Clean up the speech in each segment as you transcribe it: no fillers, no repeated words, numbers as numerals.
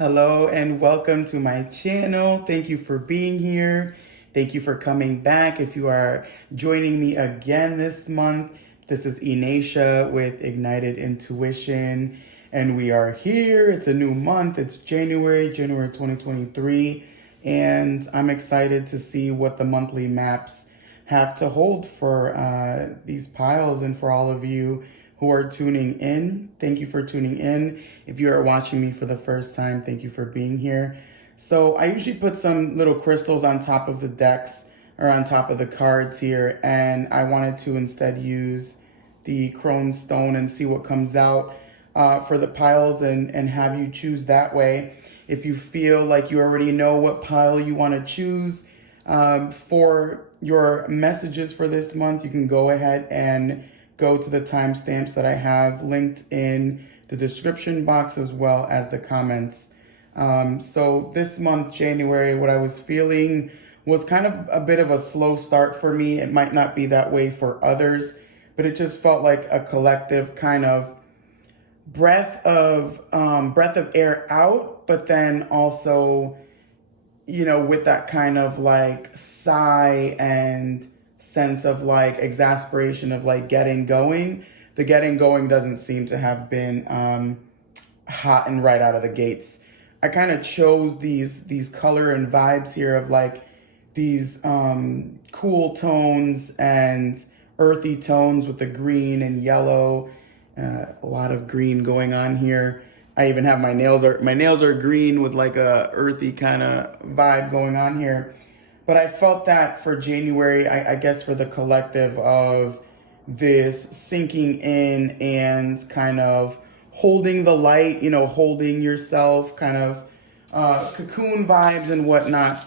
Hello and welcome to my channel. Thank you for being here. Thank you for coming back. If you are joining me again this month, this is Ineisha with Ignited Intuition, and we are here. It's a new month. It's January 2023, and I'm excited to see what the monthly maps have to hold for these piles and for all of you who are tuning in. Thank you for tuning in. If you are watching me for the first time, thank you for being here. So I usually put some little crystals on top of the decks or on top of the cards here, and I wanted to instead use the crone stone and see what comes out for the piles and have you choose that way. If you feel like you already know what pile you want to choose for your messages for this month, you can go ahead and go to the timestamps that I have linked in the description box as well as the comments. So this month, January, what I was feeling was kind of a bit of a slow start for me. It might not be that way for others, but it just felt like a collective kind of breath of air out, but then also, with that kind of like sigh and sense of like exasperation of like getting going. The getting going doesn't seem to have been hot and right out of the gates. I kind of chose these color and vibes here of like these cool tones and earthy tones with the green and yellow. A lot of green going on here. I even have my nails are green with like a earthy kind of vibe going on here. But I felt that for January, I guess for the collective of this sinking in and kind of holding the light, holding yourself, kind of cocoon vibes and whatnot.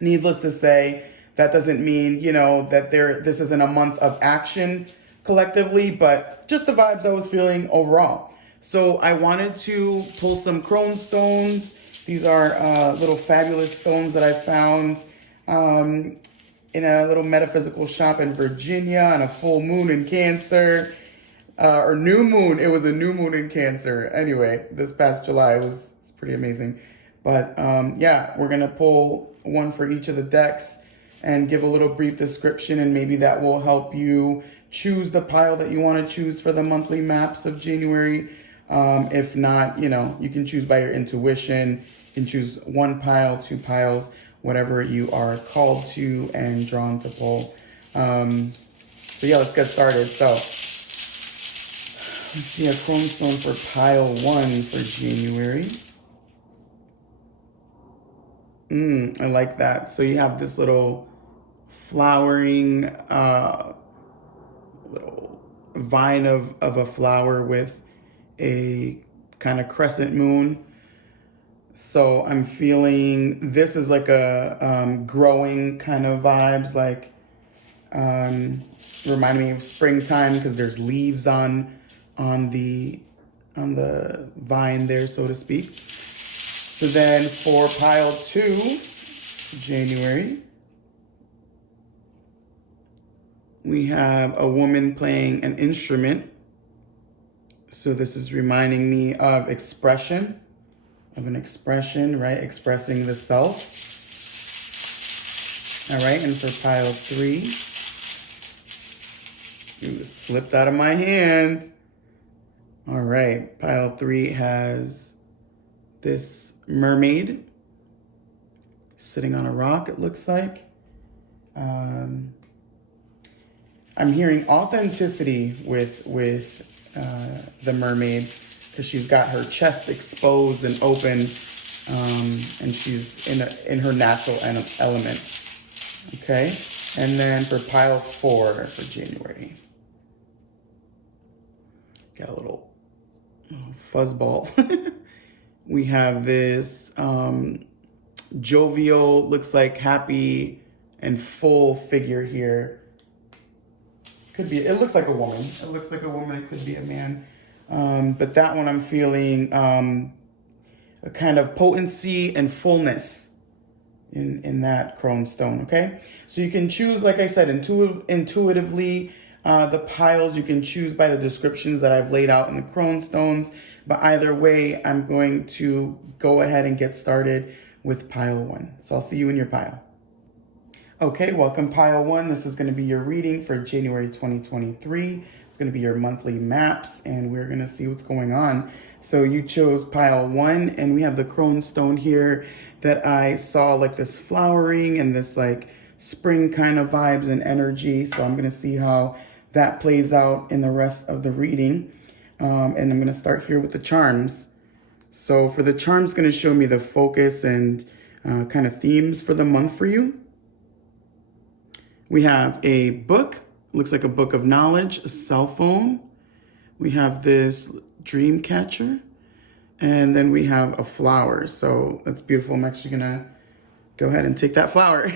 Needless to say, that doesn't mean, that this isn't a month of action collectively, but just the vibes I was feeling overall. So I wanted to pull some crone stones. These are little fabulous stones that I found in a little metaphysical shop in Virginia on a full moon in Cancer, or new moon. It was a new moon in Cancer. Anyway, this past July it's pretty amazing. But yeah, we're gonna pull one for each of the decks and give a little brief description, and maybe that will help you choose the pile that you want to choose for the monthly maps of January. If not, you can choose by your intuition. You can choose one pile, two piles, whatever you are called to and drawn to pull. So yeah, let's get started. So let's see a chrome stone for pile 1 for January. I like that. So you have this little flowering, little vine of a flower with a kind of crescent moon. So I'm feeling this is like a growing kind of vibes, like reminding me of springtime because there's leaves on the vine there, so to speak. So then for pile 2, January, we have a woman playing an instrument. So this is reminding me of an expression, right? Expressing the self. All right, and for pile 3, it slipped out of my hand. All right, pile 3 has this mermaid sitting on a rock, it looks like. I'm hearing authenticity with the mermaid, because she's got her chest exposed and open, and she's in her natural element. Okay, and then for pile 4 for January, got a little fuzzball. We have this jovial, looks like happy and full figure here. It looks like a woman. It looks like a woman. It could be a man. But that one I'm feeling a kind of potency and fullness in that crone stone, okay? So you can choose, like I said, intuitively the piles. You can choose by the descriptions that I've laid out in the crone stones. But either way, I'm going to go ahead and get started with pile 1. So I'll see you in your pile. Okay, welcome pile 1. This is going to be your reading for January 2023. It's going to be your monthly maps, and we're going to see what's going on. So you chose pile 1, and we have the crone stone here that I saw like this flowering and this like spring kind of vibes and energy. So I'm going to see how that plays out in the rest of the reading. And I'm going to start here with the charms. So for the charms, going to show me the focus and kind of themes for the month for you. We have a book, looks like a book of knowledge, a cell phone. We have this dream catcher, and then we have a flower. So that's beautiful. I'm actually gonna go ahead and take that flower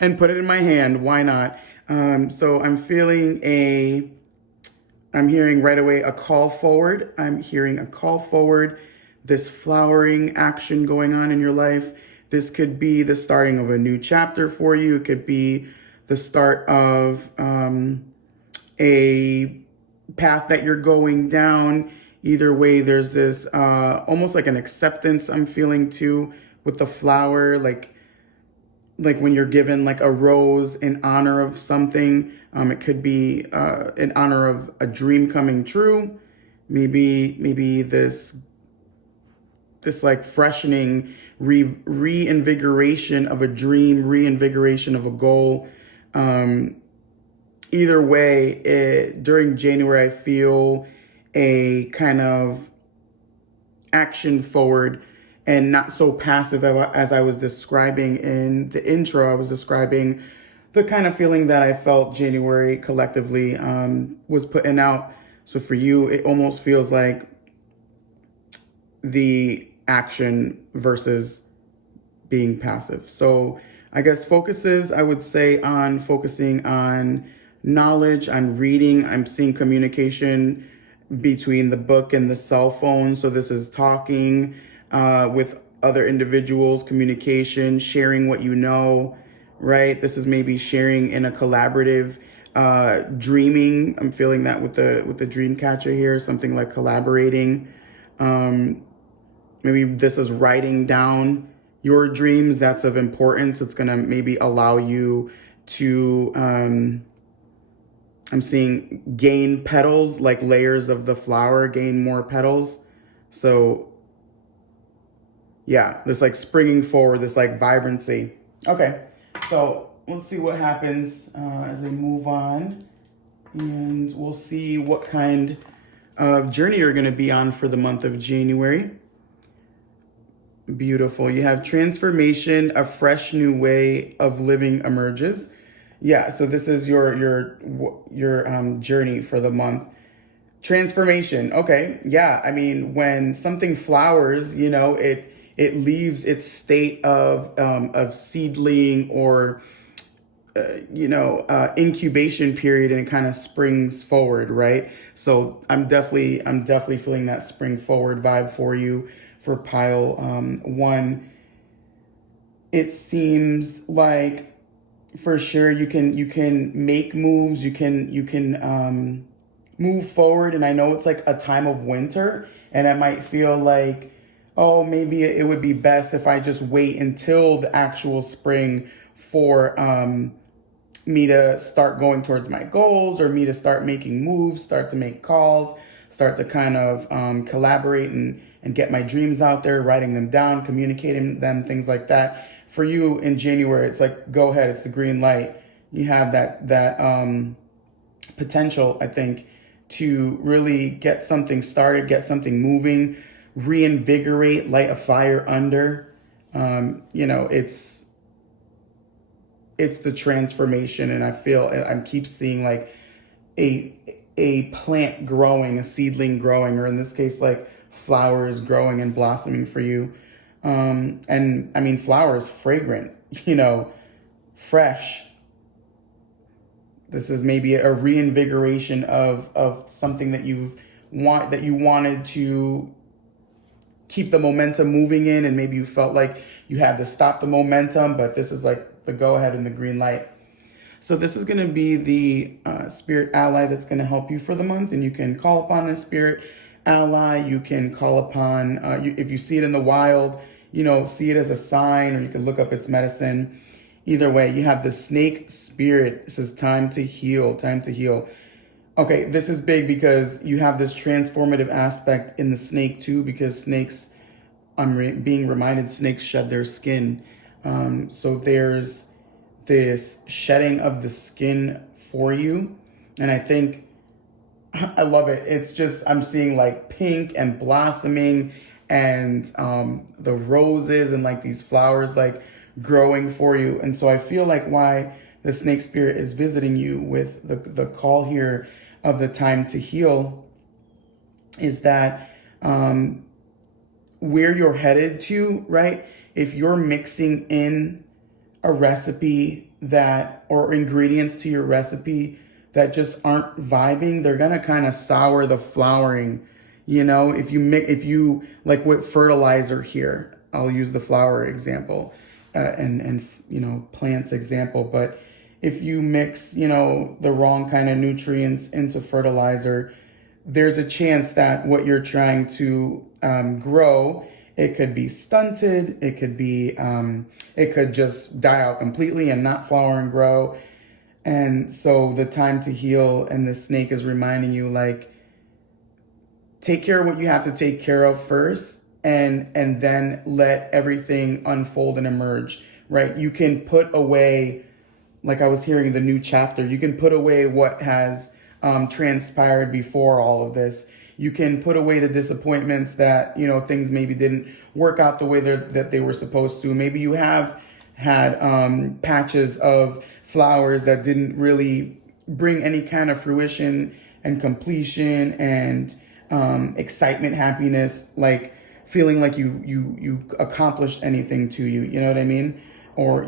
and put it in my hand. Why not? So I'm hearing right away a call forward. I'm hearing a call forward, this flowering action going on in your life. This could be the starting of a new chapter for you. It could be the start of a path that you're going down. Either way, there's this almost like an acceptance I'm feeling too with the flower, like when you're given like a rose in honor of something. It could be in honor of a dream coming true. Maybe this like freshening, reinvigoration of a dream, reinvigoration of a goal. Either way, during January, I feel a kind of action forward and not so passive as I was describing in the intro. I was describing the kind of feeling that I felt January collectively was putting out. So for you, it almost feels like the action versus being passive. So I guess focuses, I would say, on focusing on knowledge, on reading. I'm seeing communication between the book and the cell phone. So this is talking with other individuals, communication, sharing what you know, right? This is maybe sharing in a collaborative dreaming. I'm feeling that with the dream catcher here, something like collaborating. Maybe this is writing down your dreams. That's of importance. It's going to maybe allow you to, I'm seeing gain petals, like layers of the flower, gain more petals. So yeah, this like springing forward, this like vibrancy. Okay, so let's see what happens as I move on. And we'll see what kind of journey you're going to be on for the month of January. Beautiful. You have transformation, a fresh new way of living emerges. Yeah, so this is your journey for the month. Transformation. Okay. Yeah, I mean, when something flowers, it leaves its state of seedling or incubation period, and it kind of springs forward, right? So I'm definitely feeling that spring forward vibe for you. For pile 1, it seems like for sure you can make moves, you can move forward. And I know it's like a time of winter, and I might feel like, oh, maybe it would be best if I just wait until the actual spring for me to start going towards my goals, or me to start making moves, start to make calls, start to kind of collaborate and get my dreams out there, writing them down, communicating them, things like that. For you in January, it's like, go ahead, it's the green light. You have that potential, I think, to really get something started, get something moving, reinvigorate, light a fire under. It's the transformation, and I keep seeing like a plant growing, a seedling growing, or in this case, like flowers growing and blossoming for you. And I mean, flowers, fragrant, fresh. This is maybe a reinvigoration of something that you wanted to keep the momentum moving in, and maybe you felt like you had to stop the momentum, but this is like the go ahead and the green light. So this is going to be the spirit ally that's going to help you for the month, and you can call upon this spirit ally. You can call upon, if you see it in the wild, see it as a sign, or you can look up its medicine. Either way, you have the snake spirit. It says time to heal, time to heal. Okay, this is big because you have this transformative aspect in the snake too, because snakes, I'm being reminded, snakes shed their skin. So there's this shedding of the skin for you. And I think, I love it. It's just, I'm seeing like pink and blossoming, and the roses and like these flowers like growing for you. And so I feel like why the snake spirit is visiting you with the call here of the time to heal is that where you're headed to, right? If you're mixing in a recipe that, or ingredients to your recipe that just aren't vibing, they're gonna kind of sour the flowering. If you like with fertilizer here, I'll use the flower example, and plants example, but if you mix, the wrong kind of nutrients into fertilizer, there's a chance that what you're trying to grow, it could be stunted, it could just die out completely and not flower and grow. And so the time to heal, and the snake is reminding you, like, take care of what you have to take care of first, and then let everything unfold and emerge, right? You can put away, like I was hearing the new chapter, you can put away what has transpired before all of this. You can put away the disappointments that, things maybe didn't work out the way that they were supposed to. Maybe you have had patches of flowers that didn't really bring any kind of fruition and completion and excitement, happiness, like feeling like you accomplished anything to you, you know what I mean? Or,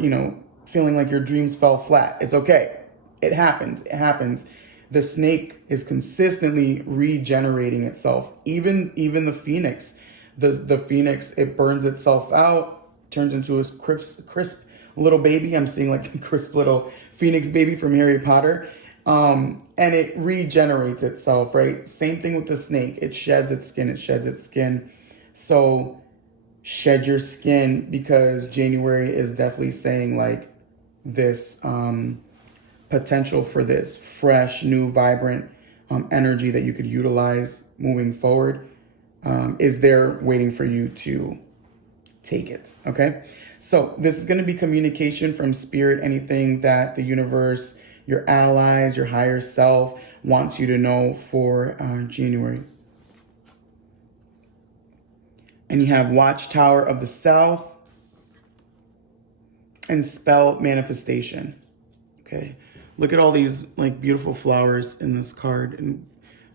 feeling like your dreams fell flat. It's okay. It happens. It happens. The snake is consistently regenerating itself. Even the phoenix, the phoenix, it burns itself out, turns into a crisp little baby. I'm seeing like the crisp little phoenix baby from Harry Potter. And it regenerates itself, right? Same thing with the snake. It sheds its skin. So shed your skin, because January is definitely saying like this potential for this fresh, new, vibrant energy that you could utilize moving forward is there waiting for you to take it. Okay. So this is going to be communication from spirit, anything that the universe, your allies, your higher self wants you to know for January. And you have Watchtower of the South and Spell Manifestation. Okay. Look at all these like beautiful flowers in this card. And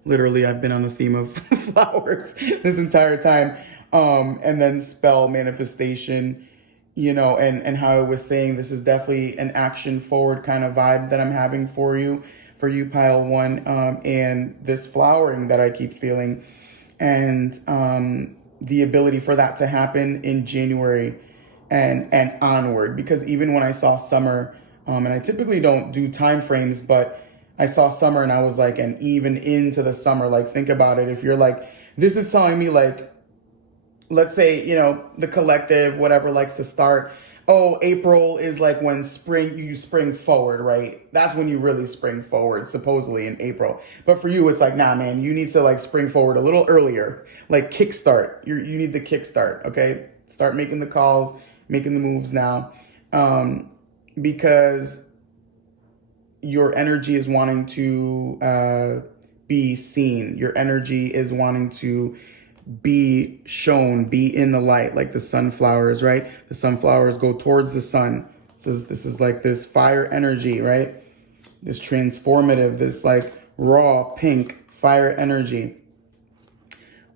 literally I've been on the theme of flowers this entire time. And then Spell Manifestation, and how I was saying, this is definitely an action forward kind of vibe that I'm having for you pile one, and this flowering that I keep feeling, and the ability for that to happen in January and onward. Because even when I saw summer, and I typically don't do time frames, but I saw summer and I was like, and even into the summer, like, think about it. If you're like, this is telling me like, let's say, the collective, whatever, likes to start, oh, April is like when you spring forward, right? That's when you really spring forward, supposedly in April. But for you, it's like, nah, man, you need to like spring forward a little earlier, like kickstart. You need the kickstart, okay? Start making the calls, making the moves now, because your energy is wanting to be seen. Your energy is wanting to be shown, be in the light, like the sunflowers, right? The sunflowers go towards the sun. So this is like this fire energy, right? This transformative, this like raw pink fire energy.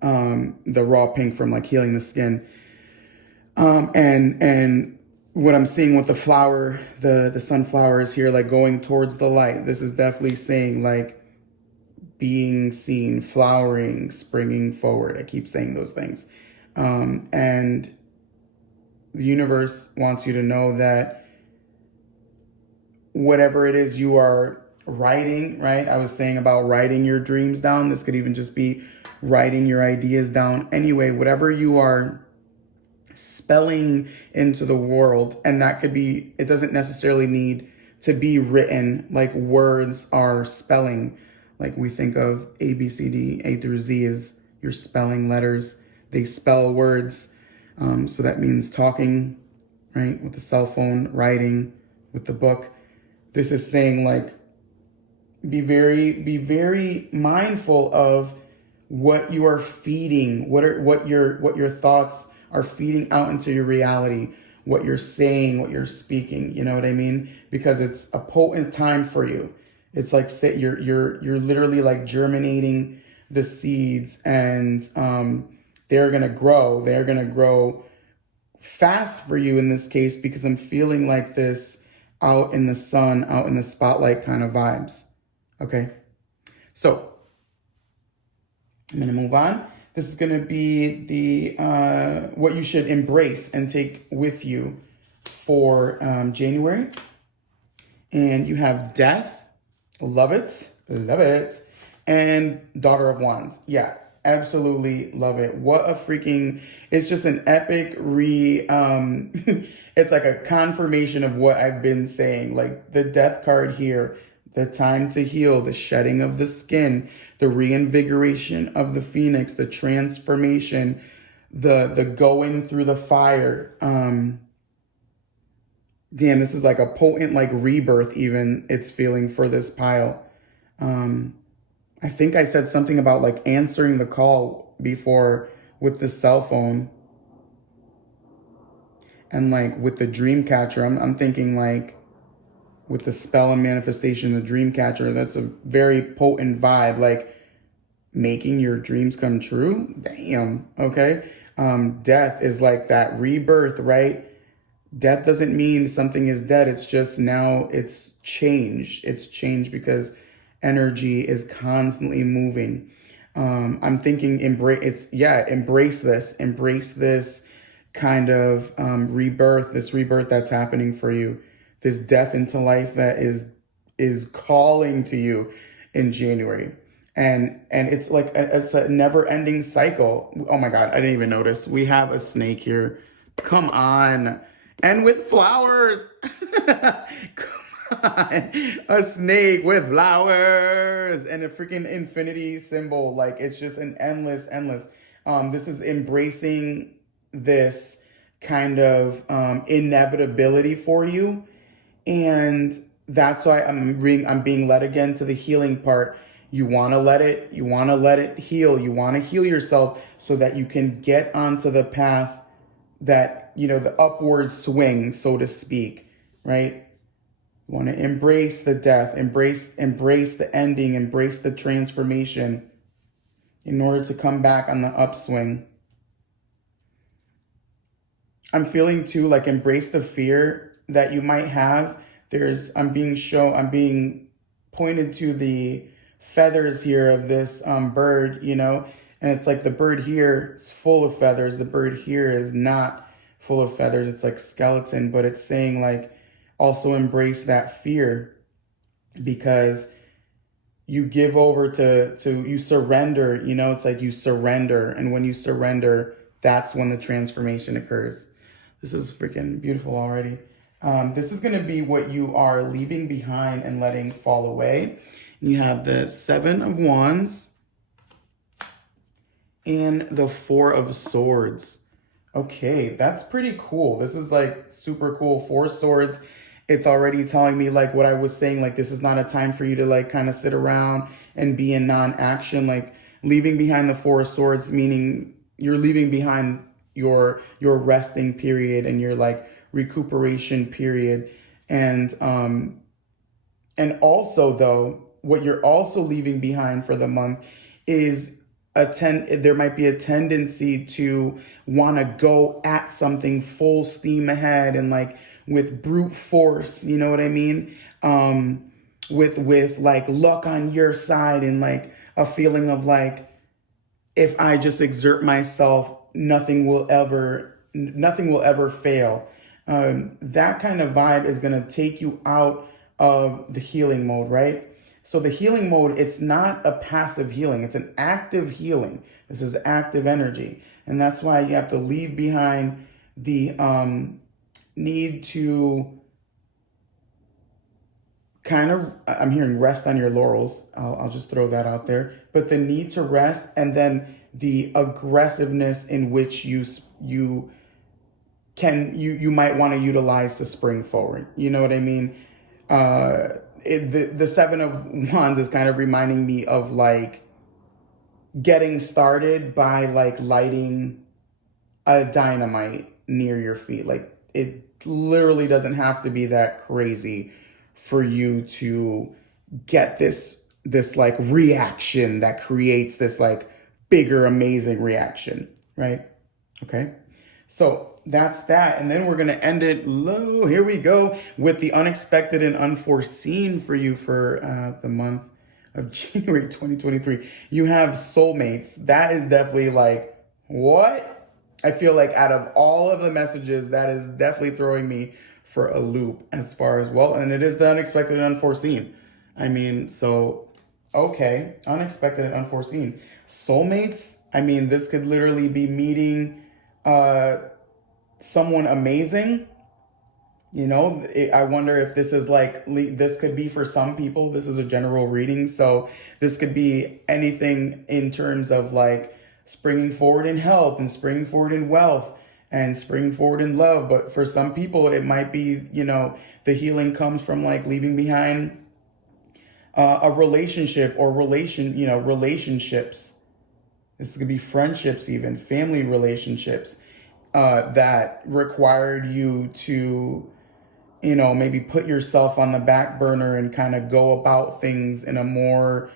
The raw pink from like healing the skin. And what I'm seeing with the flower, the sunflowers here, like going towards the light. This is definitely saying like being seen, flowering, springing forward. I keep saying those things. And the universe wants you to know that whatever it is you are writing, right? I was saying about writing your dreams down. This could even just be writing your ideas down. Anyway, whatever you are spelling into the world, and that could be, it doesn't necessarily need to be written, like words are spelling. Like we think of A, B, C, D, A through Z as you're spelling letters. They spell words. So that means talking, right? With the cell phone, writing with the book. This is saying like, be very mindful of what you are feeding, what your thoughts are feeding out into your reality, what you're saying, what you're speaking, you know what I mean? Because it's a potent time for you. It's like you're literally like germinating the seeds, and they're gonna grow. They're gonna grow fast for you in this case, because I'm feeling like this out in the sun, out in the spotlight kind of vibes. Okay, so I'm gonna move on. This is gonna be the what you should embrace and take with you for January. And you have death, love it, and Daughter of Wands. Yeah, absolutely love it. What a freaking, it's just an epic it's like a confirmation of what I've been saying. Like the death card here, the time to heal, the shedding of the skin, the reinvigoration of the phoenix, the transformation, the going through the fire. Damn, this is like a potent like rebirth even it's feeling for this pile. I think I said something about like answering the call before with the cell phone. And like with the dream catcher, I'm thinking like with the spell and manifestation, the dream catcher, that's a very potent vibe, like making your dreams come true. Damn, okay. Death is like that rebirth, right? Death doesn't mean something is dead. It's just now it's changed. It's changed because energy is constantly moving. I'm thinking embrace this kind of rebirth, this rebirth that's happening for you, this death into life that is calling to you in January. And it's like it's a never-ending cycle. Oh my God, I didn't even notice. We have a snake here. Come on. And with flowers. Come on. A snake with flowers and a freaking infinity symbol. Like it's just an endless. This is embracing this kind of inevitability for you. And that's why I'm being led again to the healing part. You want to let it heal. You want to heal yourself so that you can get onto the path that, you know, the upward swing, so to speak, right? You want to embrace the death, embrace the ending, embrace the transformation in order to come back on the upswing. I'm feeling too, like embrace the fear that you might have. I'm being pointed to the feathers here of this bird, you know, and it's like the bird here is full of feathers. The bird here is not full of feathers. It's like skeleton, but it's saying like also embrace that fear, because you give over to you surrender, you know, it's like you surrender. And when you surrender, that's when the transformation occurs. This is freaking beautiful already. This is going to be what you are leaving behind and letting fall away. You have the 7 of Wands and the 4 of Swords. Okay, that's pretty cool. This is like super cool. 4 swords. It's already telling me like what I was saying, like this is not a time for you to like kind of sit around and be in non-action. Like leaving behind the 4 swords, meaning you're leaving behind your resting period and your like recuperation period. And also though, what you're also leaving behind for the month is there might be a tendency to want to go at something full steam ahead and like with brute force, you know what I mean? With like luck on your side and like a feeling of like, if I just exert myself, nothing will ever fail. That kind of vibe is going to take you out of the healing mode, right? So the healing mode, it's not a passive healing. It's an active healing. This is active energy. And that's why you have to leave behind the need to kind of, I'm hearing rest on your laurels. I'll just throw that out there. But the need to rest, and then the aggressiveness in which you might want to utilize to spring forward. You know what I mean? The Seven of Wands is kind of reminding me of like getting started by like lighting a dynamite near your feet. Like it literally doesn't have to be that crazy for you to get this like reaction that creates this like bigger, amazing reaction, right? Okay. So that's that. And then we're going to end it low. Here we go with the unexpected and unforeseen for you for the month of January 2023. You have soulmates. That is definitely like, what? I feel like out of all of the messages, that is definitely throwing me for a loop as far as well. And it is the unexpected and unforeseen. I mean, so, okay, unexpected and unforeseen. Soulmates, I mean, this could literally be meeting someone amazing. You know, I wonder if this is like, this could be for some people. This is a general reading. So this could be anything in terms of like springing forward in health and springing forward in wealth and springing forward in love. But for some people, it might be, you know, the healing comes from like leaving behind a relationship or relationships. This could be friendships, even family relationships that required you to, you know, maybe put yourself on the back burner and kind of go about things in a more,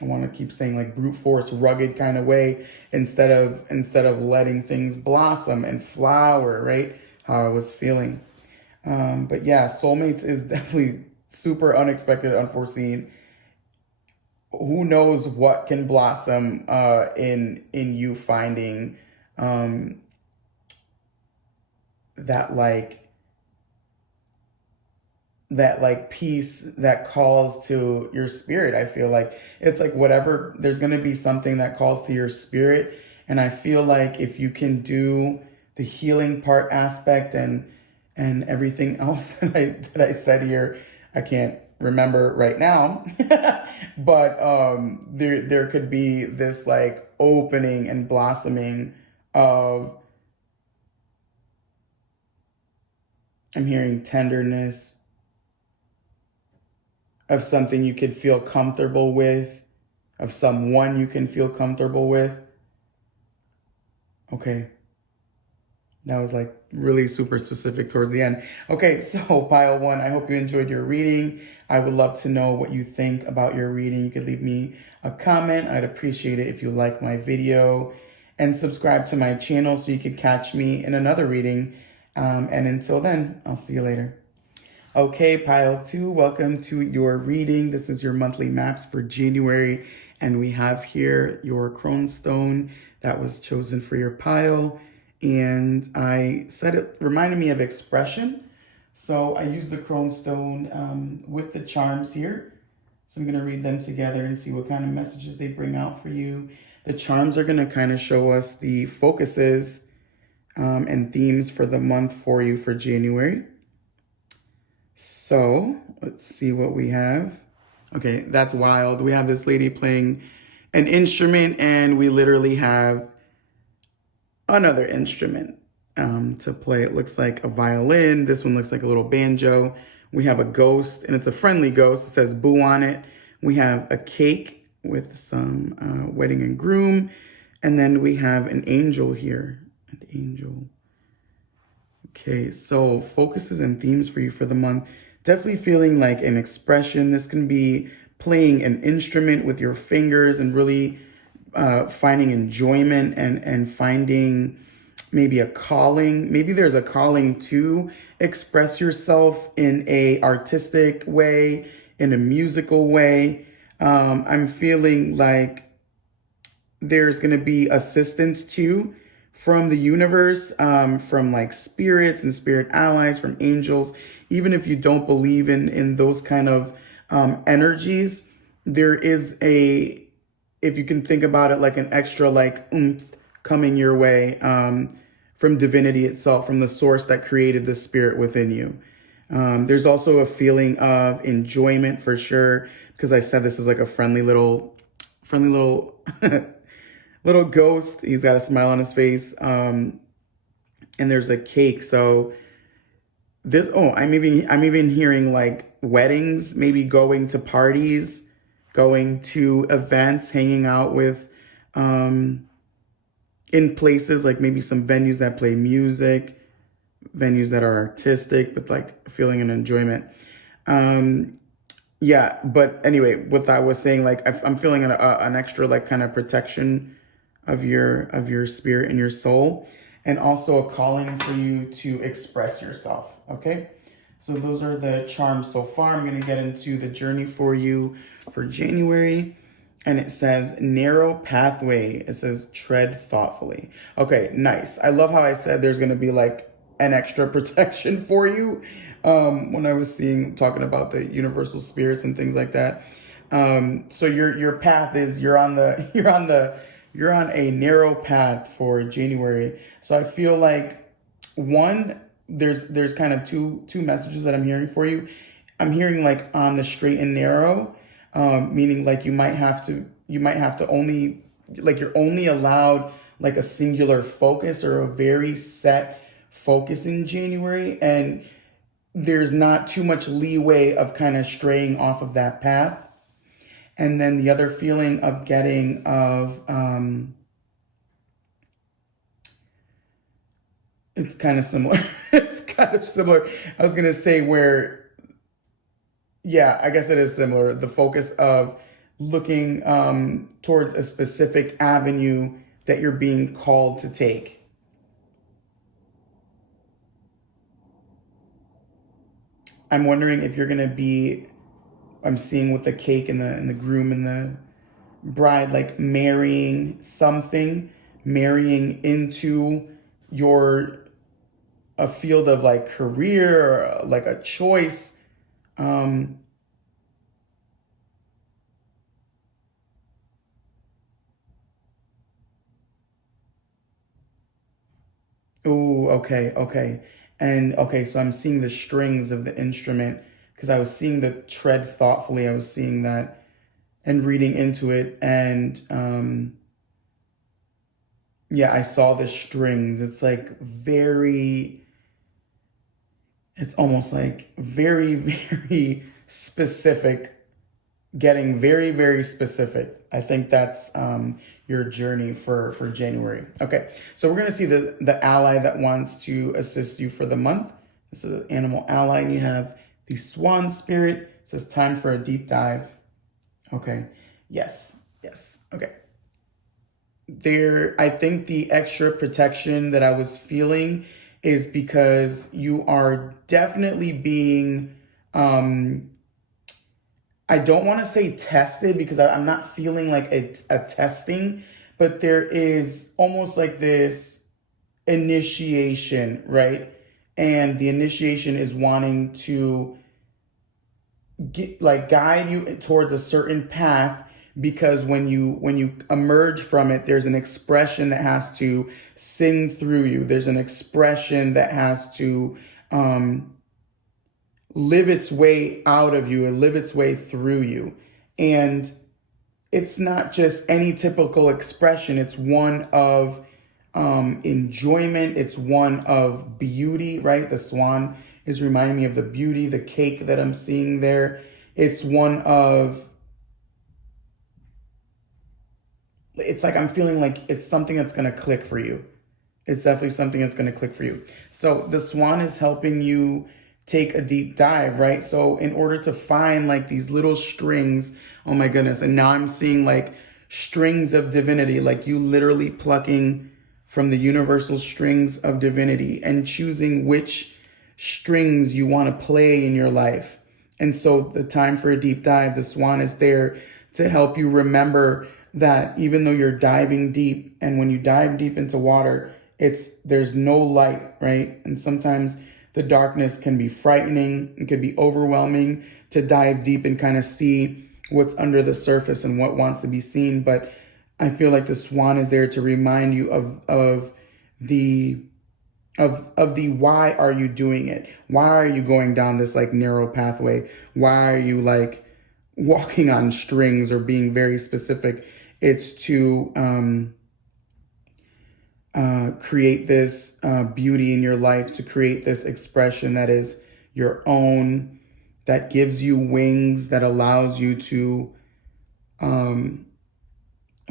I want to keep saying like brute force, rugged kind of way instead of letting things blossom and flower, right? How I was feeling. But yeah, soulmates is definitely super unexpected, unforeseen. Who knows what can blossom in you finding that peace that calls to your spirit. I feel like it's like whatever, there's going to be something that calls to your spirit. And I feel like if you can do the healing part aspect and everything else that I said here, I can't remember right now, but there could be this like opening and blossoming of, I'm hearing tenderness, of something you could feel comfortable with, of someone you can feel comfortable with. Okay. That was like really super specific towards the end. Okay, so pile one, I hope you enjoyed your reading. I would love to know what you think about your reading. You could leave me a comment. I'd appreciate it if you like my video, and subscribe to my channel so you could catch me in another reading. And until then, I'll see you later. Okay, pile two, welcome to your reading. This is your monthly maps for January, and we have here your crone stone that was chosen for your pile. And I said it reminded me of expression. So I used the crone stone with the charms here. So I'm going to read them together and see what kind of messages they bring out for you. The charms are going to kind of show us the focuses and themes for the month for you for January. So let's see what we have. Okay, that's wild. We have this lady playing an instrument, and we literally have another instrument to play. It looks like a violin. This one looks like a little banjo. We have a ghost, and it's a friendly ghost. It says boo on it. We have a cake with some wedding and groom. And then we have an angel here. An angel. Okay, so focuses and themes for you for the month. Definitely feeling like an expression. This can be playing an instrument with your fingers and really finding enjoyment and finding maybe a calling. Maybe there's a calling to express yourself in a artistic way, in a musical way. I'm feeling like there's going to be assistance too from the universe, from like spirits and spirit allies, from angels. Even if you don't believe in those kind of energies, there is a, if you can think about it, like an extra like oomph coming your way from divinity itself, from the source that created the spirit within you. There's also a feeling of enjoyment for sure, because I said this is like a friendly little little ghost. He's got a smile on his face, and there's a cake. So this, oh, I'm even hearing like weddings, maybe going to parties, going to events, hanging out with, in places like maybe some venues that play music, venues that are artistic, with like feeling and enjoyment. Yeah, but anyway, what I was saying, like I'm feeling an extra like kind of protection of your spirit and your soul, and also a calling for you to express yourself. Okay, so those are the charms so far. I'm going to get into the journey for you for January. And it says narrow pathway. It says tread thoughtfully. Okay, nice. I love how I said there's going to be like an extra protection for you. When I was talking about the universal spirits and things like that. So your path is, you're on a narrow path for January. So I feel like there's kind of two messages that I'm hearing for you. I'm hearing like on the straight and narrow, meaning like you might have to only, like you're only allowed like a singular focus or a very set focus in January, and there's not too much leeway of kind of straying off of that path. And then the other feeling of getting of, it's kind of similar. It's kind of similar. I was going to say where, yeah, I guess it is similar. The focus of looking towards a specific avenue that you're being called to take. I'm wondering if you're going to be, I'm seeing with the cake and the groom and the bride, like marrying into a field of like career, or like a choice. Oh, okay. And okay, so I'm seeing the strings of the instrument, because I was seeing the tread thoughtfully. I was seeing that and reading into it. And yeah, I saw the strings. It's like it's almost like very, very specific, getting very, very specific. I think that's your journey for January. Okay, so we're going to see the ally that wants to assist you for the month. This is an animal ally, and you have the swan spirit. It says time for a deep dive. Okay, yes, okay. I think the extra protection that I was feeling is because you are definitely being, I don't want to say tested, because I'm not feeling like a testing, but there is almost like this initiation, right? And the initiation is wanting to guide you towards a certain path, because when you emerge from it, there's an expression that has to sing through you. There's an expression that has to live its way out of you and live its way through you. And it's not just any typical expression. It's one of enjoyment. It's one of beauty, right? The swan is reminding me of the beauty, the cake that I'm seeing there. It's one of, it's like I'm feeling like it's something that's going to click for you. It's definitely something that's going to click for you. So the swan is helping you take a deep dive, right? So in order to find like these little strings, oh my goodness, and now I'm seeing like strings of divinity, like you literally plucking from the universal strings of divinity and choosing which strings you want to play in your life. And so the time for a deep dive, the swan is there to help you remember that even though you're diving deep, and when you dive deep into water, there's no light, right? And sometimes the darkness can be frightening. It can be overwhelming to dive deep and kind of see what's under the surface and what wants to be seen. But I feel like the swan is there to remind you of the why are you doing it? Why are you going down this like narrow pathway? Why are you like walking on strings or being very specific? It's to create this beauty in your life, to create this expression that is your own, that gives you wings, that allows you to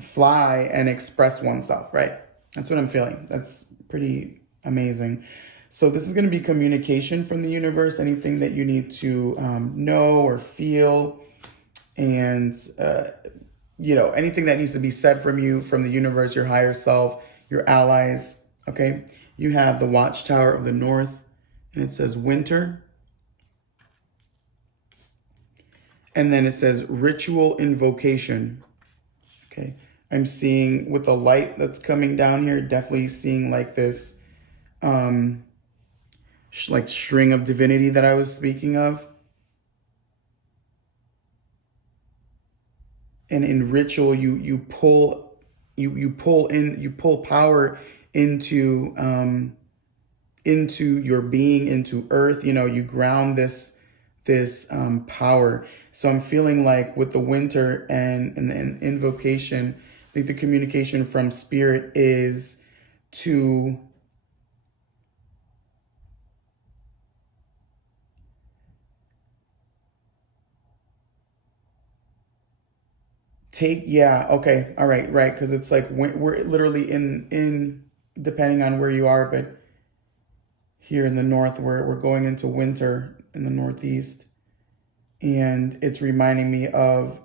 fly and express oneself, right? That's what I'm feeling. That's pretty amazing. So this is going to be communication from the universe, anything that you need to know or feel, and anything that needs to be said from you, from the universe, your higher self, your allies. Okay, you have the Watchtower of the North, and it says winter, and then it says ritual invocation. Okay, I'm seeing with the light that's coming down here, definitely seeing like this like string of divinity that I was speaking of. And in ritual, you pull power into your being, into earth. You ground this power. So I'm feeling like with the winter and the invocation, I think the communication from spirit is to okay, all right, right, because it's like we're literally in depending on where you are, but here in the north, we're going into winter in the northeast, and it's reminding me of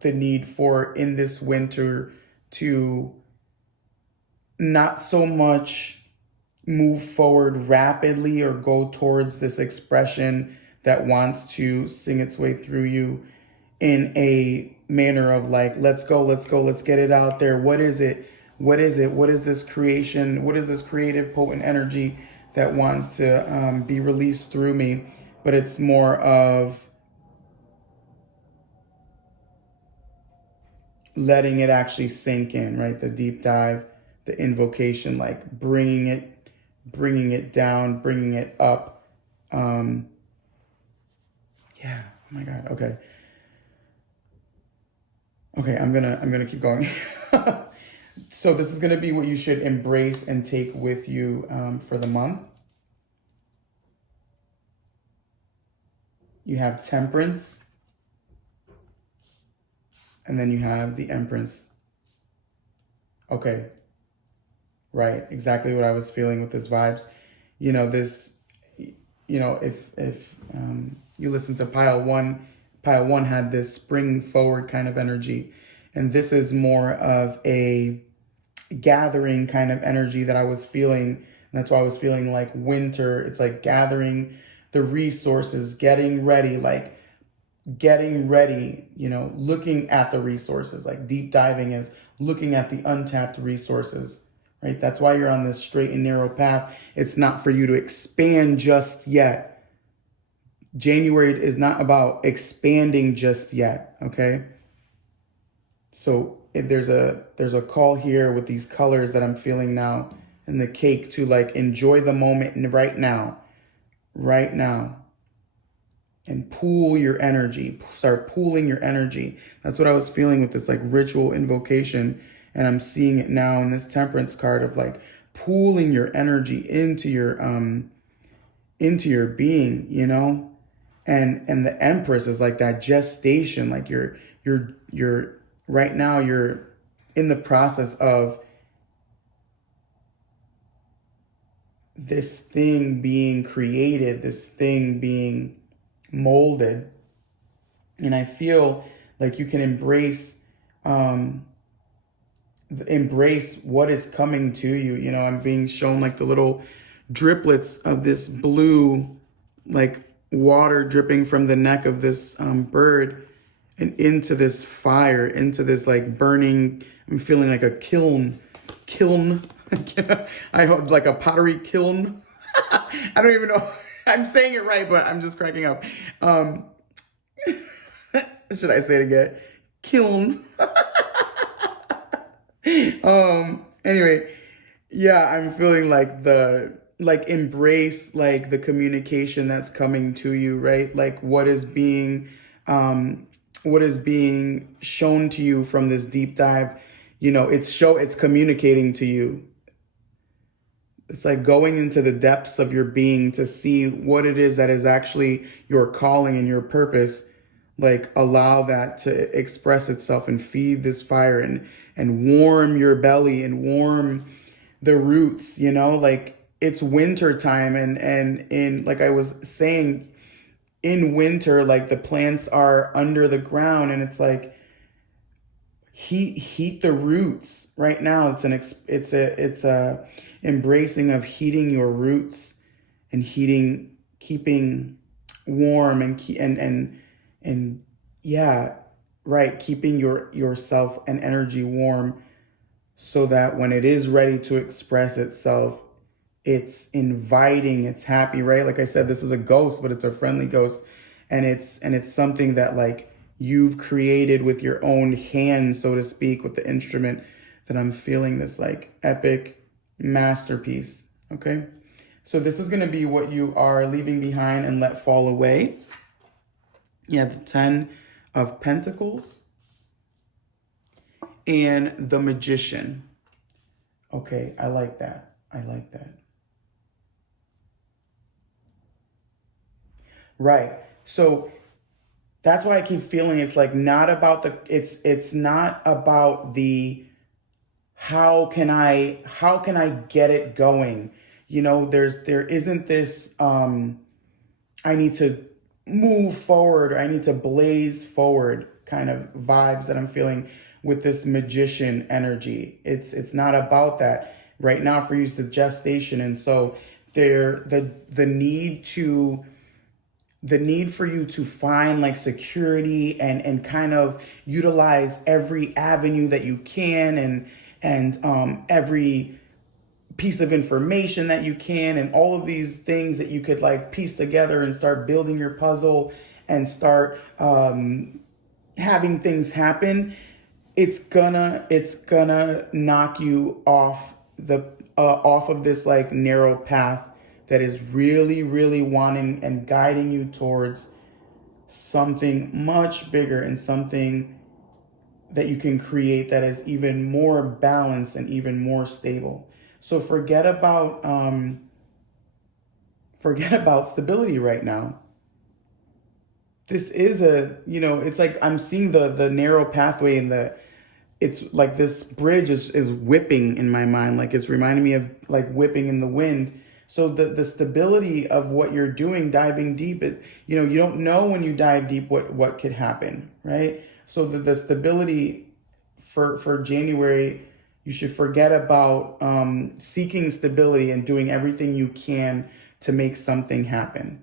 the need for, in this winter, to not so much move forward rapidly or go towards this expression that wants to sing its way through you in a manner of like, let's go, let's get it out there. What is it? What is this creation? What is this creative, potent energy that wants to be released through me? But it's more of letting it actually sink in, right? The deep dive, the invocation, like bringing it down, bringing it up. Oh my God. Okay. Okay, I'm gonna keep going. So this is gonna be what you should embrace and take with you for the month. You have Temperance, and then you have the Empress. Okay, right, exactly what I was feeling with this vibes. If you listen to Pile 1, Pile 1 had this spring forward kind of energy. And this is more of a gathering kind of energy that I was feeling. And that's why I was feeling like winter. It's like gathering the resources, getting ready, looking at the resources. Like deep diving is looking at the untapped resources, right? That's why you're on this straight and narrow path. It's not for you to expand just yet. January is not about expanding just yet, okay? So there's a call here with these colors that I'm feeling now in the cake to like enjoy the moment and right now, and pool your energy, start pooling your energy. That's what I was feeling with this like ritual invocation, and I'm seeing it now in this Temperance card of like pooling your energy into your being, and the Empress is like that gestation, like you're right now you're in the process of this thing being created, this thing being molded. And I feel like you can embrace what is coming to you. I'm being shown like the little driplets of this blue, like water dripping from the neck of this bird and into this fire, into this like burning, I'm feeling like a kiln kiln. I hope like a pottery kiln. I don't even know. I'm saying it right, but I'm just cracking up. Should I say it again? Kiln. Anyway, yeah, I'm feeling like embrace like the communication that's coming to you, right? Like what is being shown to you from this deep dive, it's communicating to you. It's like going into the depths of your being to see what it is that is actually your calling and your purpose. Like allow that to express itself and feed this fire and warm your belly and warm the roots, like it's winter time and in like I was saying, in winter, like the plants are under the ground and it's like heat the roots right now. It's a embracing of heating your roots and keeping warm and yeah, right, keeping yourself and energy warm so that when it is ready to express itself, it's inviting, it's happy, right? Like I said, this is a ghost, but it's a friendly ghost. And it's something that like you've created with your own hands, so to speak, with the instrument that I'm feeling, this like epic masterpiece. Okay. So this is going to be what you are leaving behind and let fall away. Yeah, the 10 of Pentacles and the Magician. Okay, I like that. I like that. Right. So that's why I keep feeling it's like not about it's not about the how can I get it going? There isn't this I need to move forward, or I need to blaze forward kind of vibes that I'm feeling with this Magician energy. It's not about that. Right now for you is the gestation. And so the need for you to find like security and kind of utilize every avenue that you can and every piece of information that you can and all of these things that you could like piece together and start building your puzzle and start having things happen. It's gonna knock you off of this like narrow path that is really, really wanting and guiding you towards something much bigger and something that you can create that is even more balanced and even more stable. So forget about stability right now. This is it's like I'm seeing the narrow pathway and it's like this bridge is whipping in my mind. Like it's reminding me of like whipping in the wind. So the stability of what you're doing, diving deep, you don't know when you dive deep what could happen, right? So the stability for January, you should forget about seeking stability and doing everything you can to make something happen.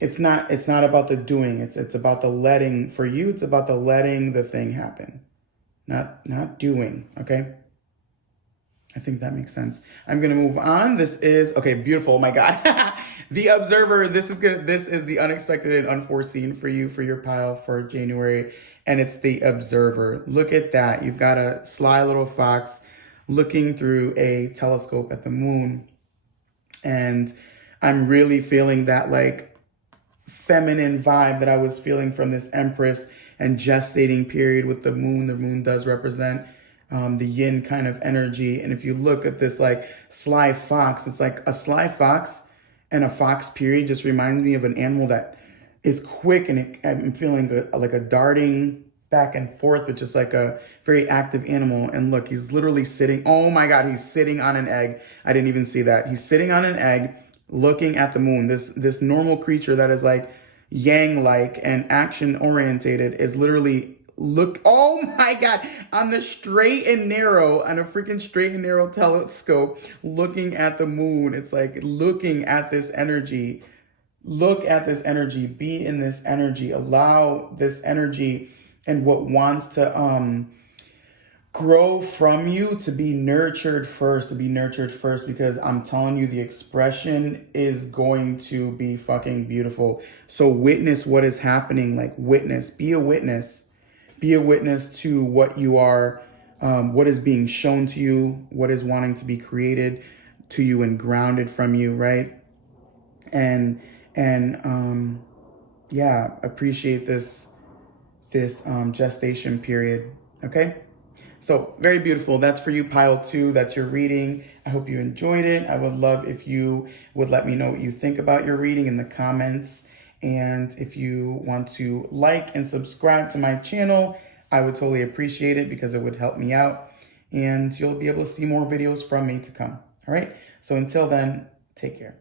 It's not about the doing. It's about the letting. For you, it's about the letting the thing happen, not doing. Okay. I think that makes sense. I'm going to move on. This is, okay, beautiful. Oh my God. The Observer. This is the unexpected and unforeseen for you, for your pile for January. And it's the Observer. Look at that. You've got a sly little fox looking through a telescope at the moon. And I'm really feeling that like feminine vibe that I was feeling from this Empress and gestating period with the moon. The moon does represent the yin kind of energy. And if you look at this like sly fox, it's like a sly fox and a fox period just reminds me of an animal that is quick and I'm feeling like a darting back and forth, but just like a very active animal. And look, he's literally sitting. Oh my God, he's sitting on an egg. I didn't even see that. He's sitting on an egg looking at the moon. This normal creature that is like yang-like and action-orientated is literally oh my God, on a freaking straight and narrow telescope, looking at the moon. It's like looking at this energy. Look at this energy, be in this energy, allow this energy and what wants to grow from you, to be nurtured first, because I'm telling you, the expression is going to be fucking beautiful. So witness what is happening. Like, witness, be a witness. Be a witness to what you are, what is being shown to you, what is wanting to be created to you and grounded from you, right? And yeah, appreciate this gestation period. Okay. So very beautiful. That's for you, pile 2. That's your reading. I hope you enjoyed it. I would love if you would let me know what you think about your reading in the comments. And if you want to like and subscribe to my channel, I would totally appreciate it, because it would help me out. And you'll be able to see more videos from me to come. All right. So until then, take care.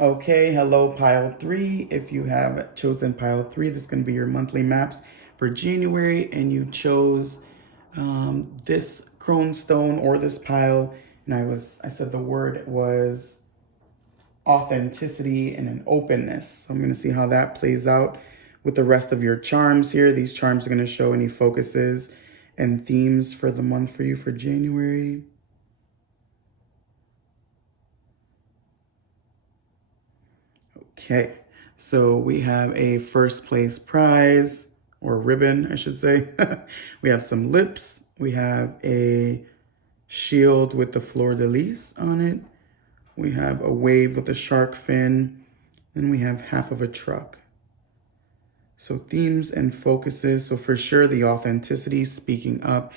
Okay, hello, pile 3. If you have chosen pile 3, this is going to be your monthly maps for January, and you chose this crone stone or this pile, and I said the word was authenticity and an openness. So I'm going to see how that plays out with the rest of your charms here. These charms are going to show any focuses and themes for the month for you for January. Okay, so we have a first place prize, or ribbon, I should say. We have some lips. We have a shield with the fleur-de-lis on it. We have a wave with a shark fin. Then we have half of a truck. So themes and focuses. So for sure, the authenticity, speaking up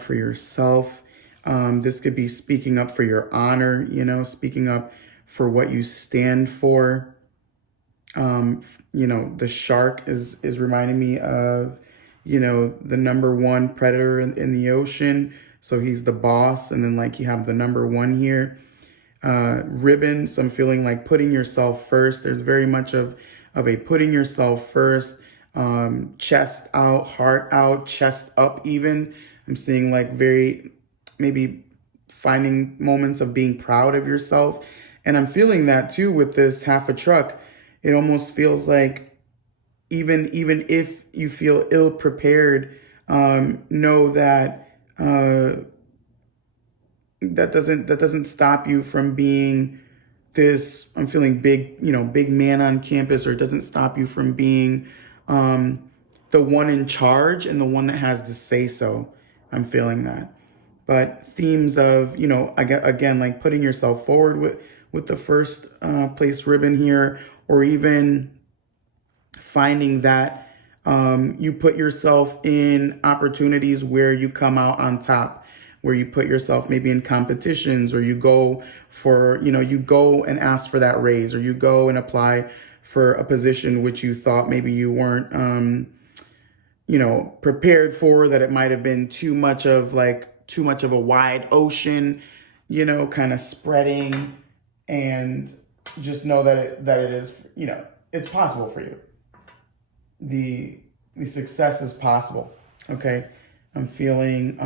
for yourself. This could be speaking up for your honor, speaking up for what you stand for. The shark is reminding me of, the number 1 predator in the ocean. So he's the boss. And then like you have the number 1 here. Ribbon. So I'm feeling like putting yourself first. There's very much of a putting yourself first. Chest out, heart out, chest up even. I'm seeing like maybe finding moments of being proud of yourself. And I'm feeling that too with this half a truck. It almost feels like even if you feel ill prepared, know that that doesn't stop you from being this. I'm feeling big man on campus, or it doesn't stop you from being the one in charge and the one that has the say so. I'm feeling that. But themes of, again, like putting yourself forward with the first place ribbon here, or even finding that you put yourself in opportunities where you come out on top, where you put yourself maybe in competitions, or you go for, you go and ask for that raise, or you go and apply for a position which you thought maybe you weren't, prepared for, that it might have been too much of a wide ocean, kind of spreading. And just know that it is, it's possible for you. The success is possible. Okay. I'm feeling,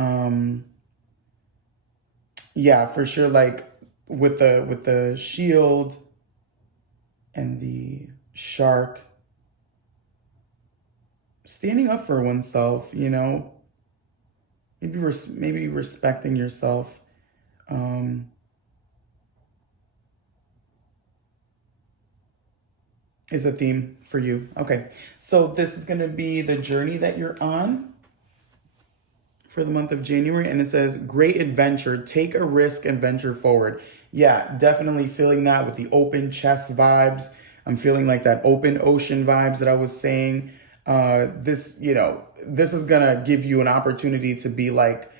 for sure. Like with the shield and the shark, standing up for oneself, maybe respecting yourself. Is a theme for you. Okay, so this is going to be the journey that you're on for the month of January, and it says, great adventure, take a risk and venture forward. Yeah, definitely feeling that with the open chest vibes. I'm feeling like that open ocean vibes that I was saying. This is going to give you an opportunity to be like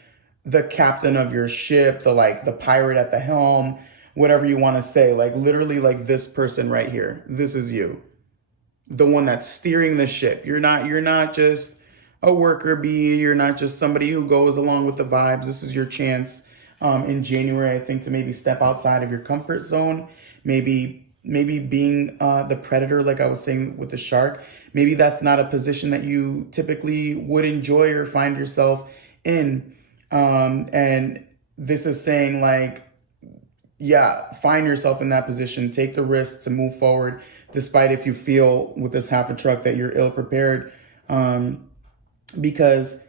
the captain of your ship, the pirate at the helm, whatever you want to say, like literally like this person right here. This is you, the one that's steering the ship. You're not just a worker bee. You're not just somebody who goes along with the vibes. This is your chance in January, I think, to maybe step outside of your comfort zone. Maybe being the predator, like I was saying with the shark. Maybe that's not a position that you typically would enjoy or find yourself in. And this is saying like, find yourself in that position, take the risk to move forward, despite if you feel with this half a truck that you're ill prepared. Because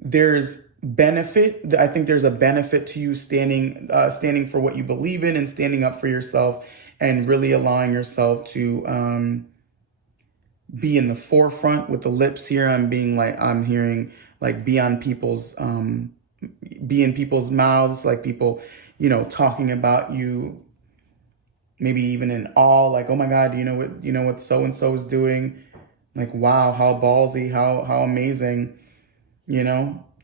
there's benefit. I think there's a benefit to you standing for what you believe in and standing up for yourself and really allowing yourself to be in the forefront with the lips here. I'm hearing like be in people's mouths, like people, talking about you, maybe even in awe, like, oh my God, you know what so and so is doing? Like, wow, how ballsy, how amazing,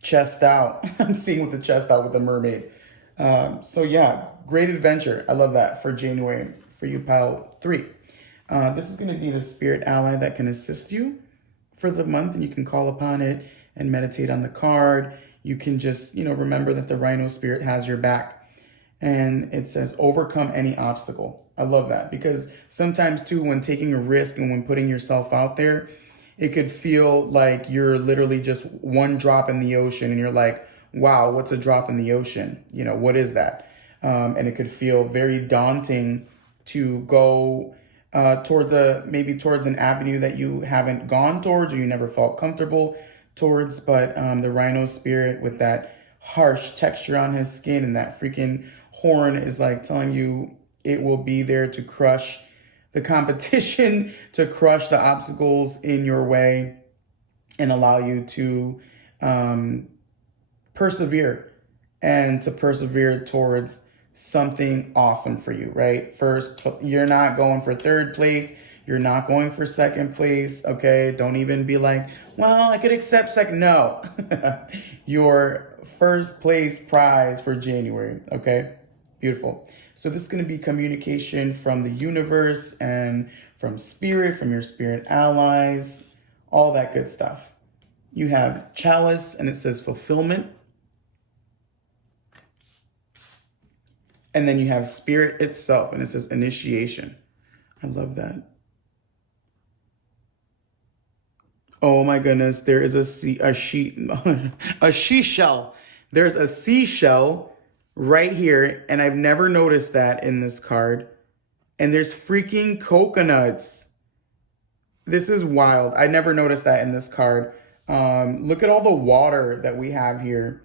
chest out. I'm seeing with the chest out with the mermaid. So yeah, great adventure. I love that for January for you, pile 3. This is going to be the spirit ally that can assist you for the month, and you can call upon it and meditate on the card. You can just, remember that the rhino spirit has your back. And it says, overcome any obstacle. I love that because sometimes too, when taking a risk and when putting yourself out there, it could feel like you're literally just one drop in the ocean and you're like, wow, what's a drop in the ocean? What is that? And it could feel very daunting to go towards an avenue that you haven't gone towards or you never felt comfortable towards. But the rhino spirit with that harsh texture on his skin and that freaking horn is like telling you it will be there to crush the competition, to crush the obstacles in your way and allow you to persevere and to persevere towards something awesome for you, right? First, you're not going for third place. You're not going for second place, okay? Don't even be like, well, I could accept second. No, your first place prize for January, okay? Beautiful. So this is going to be communication from the universe and from spirit, from your spirit allies, all that good stuff. You have chalice and it says fulfillment. And then you have spirit itself and it says initiation. I love that. Oh my goodness, there is a seashell. There's a seashell right here, and I've never noticed that in this card. And there's freaking coconuts. This is wild. I never noticed that in this card. Look at all the water that we have here.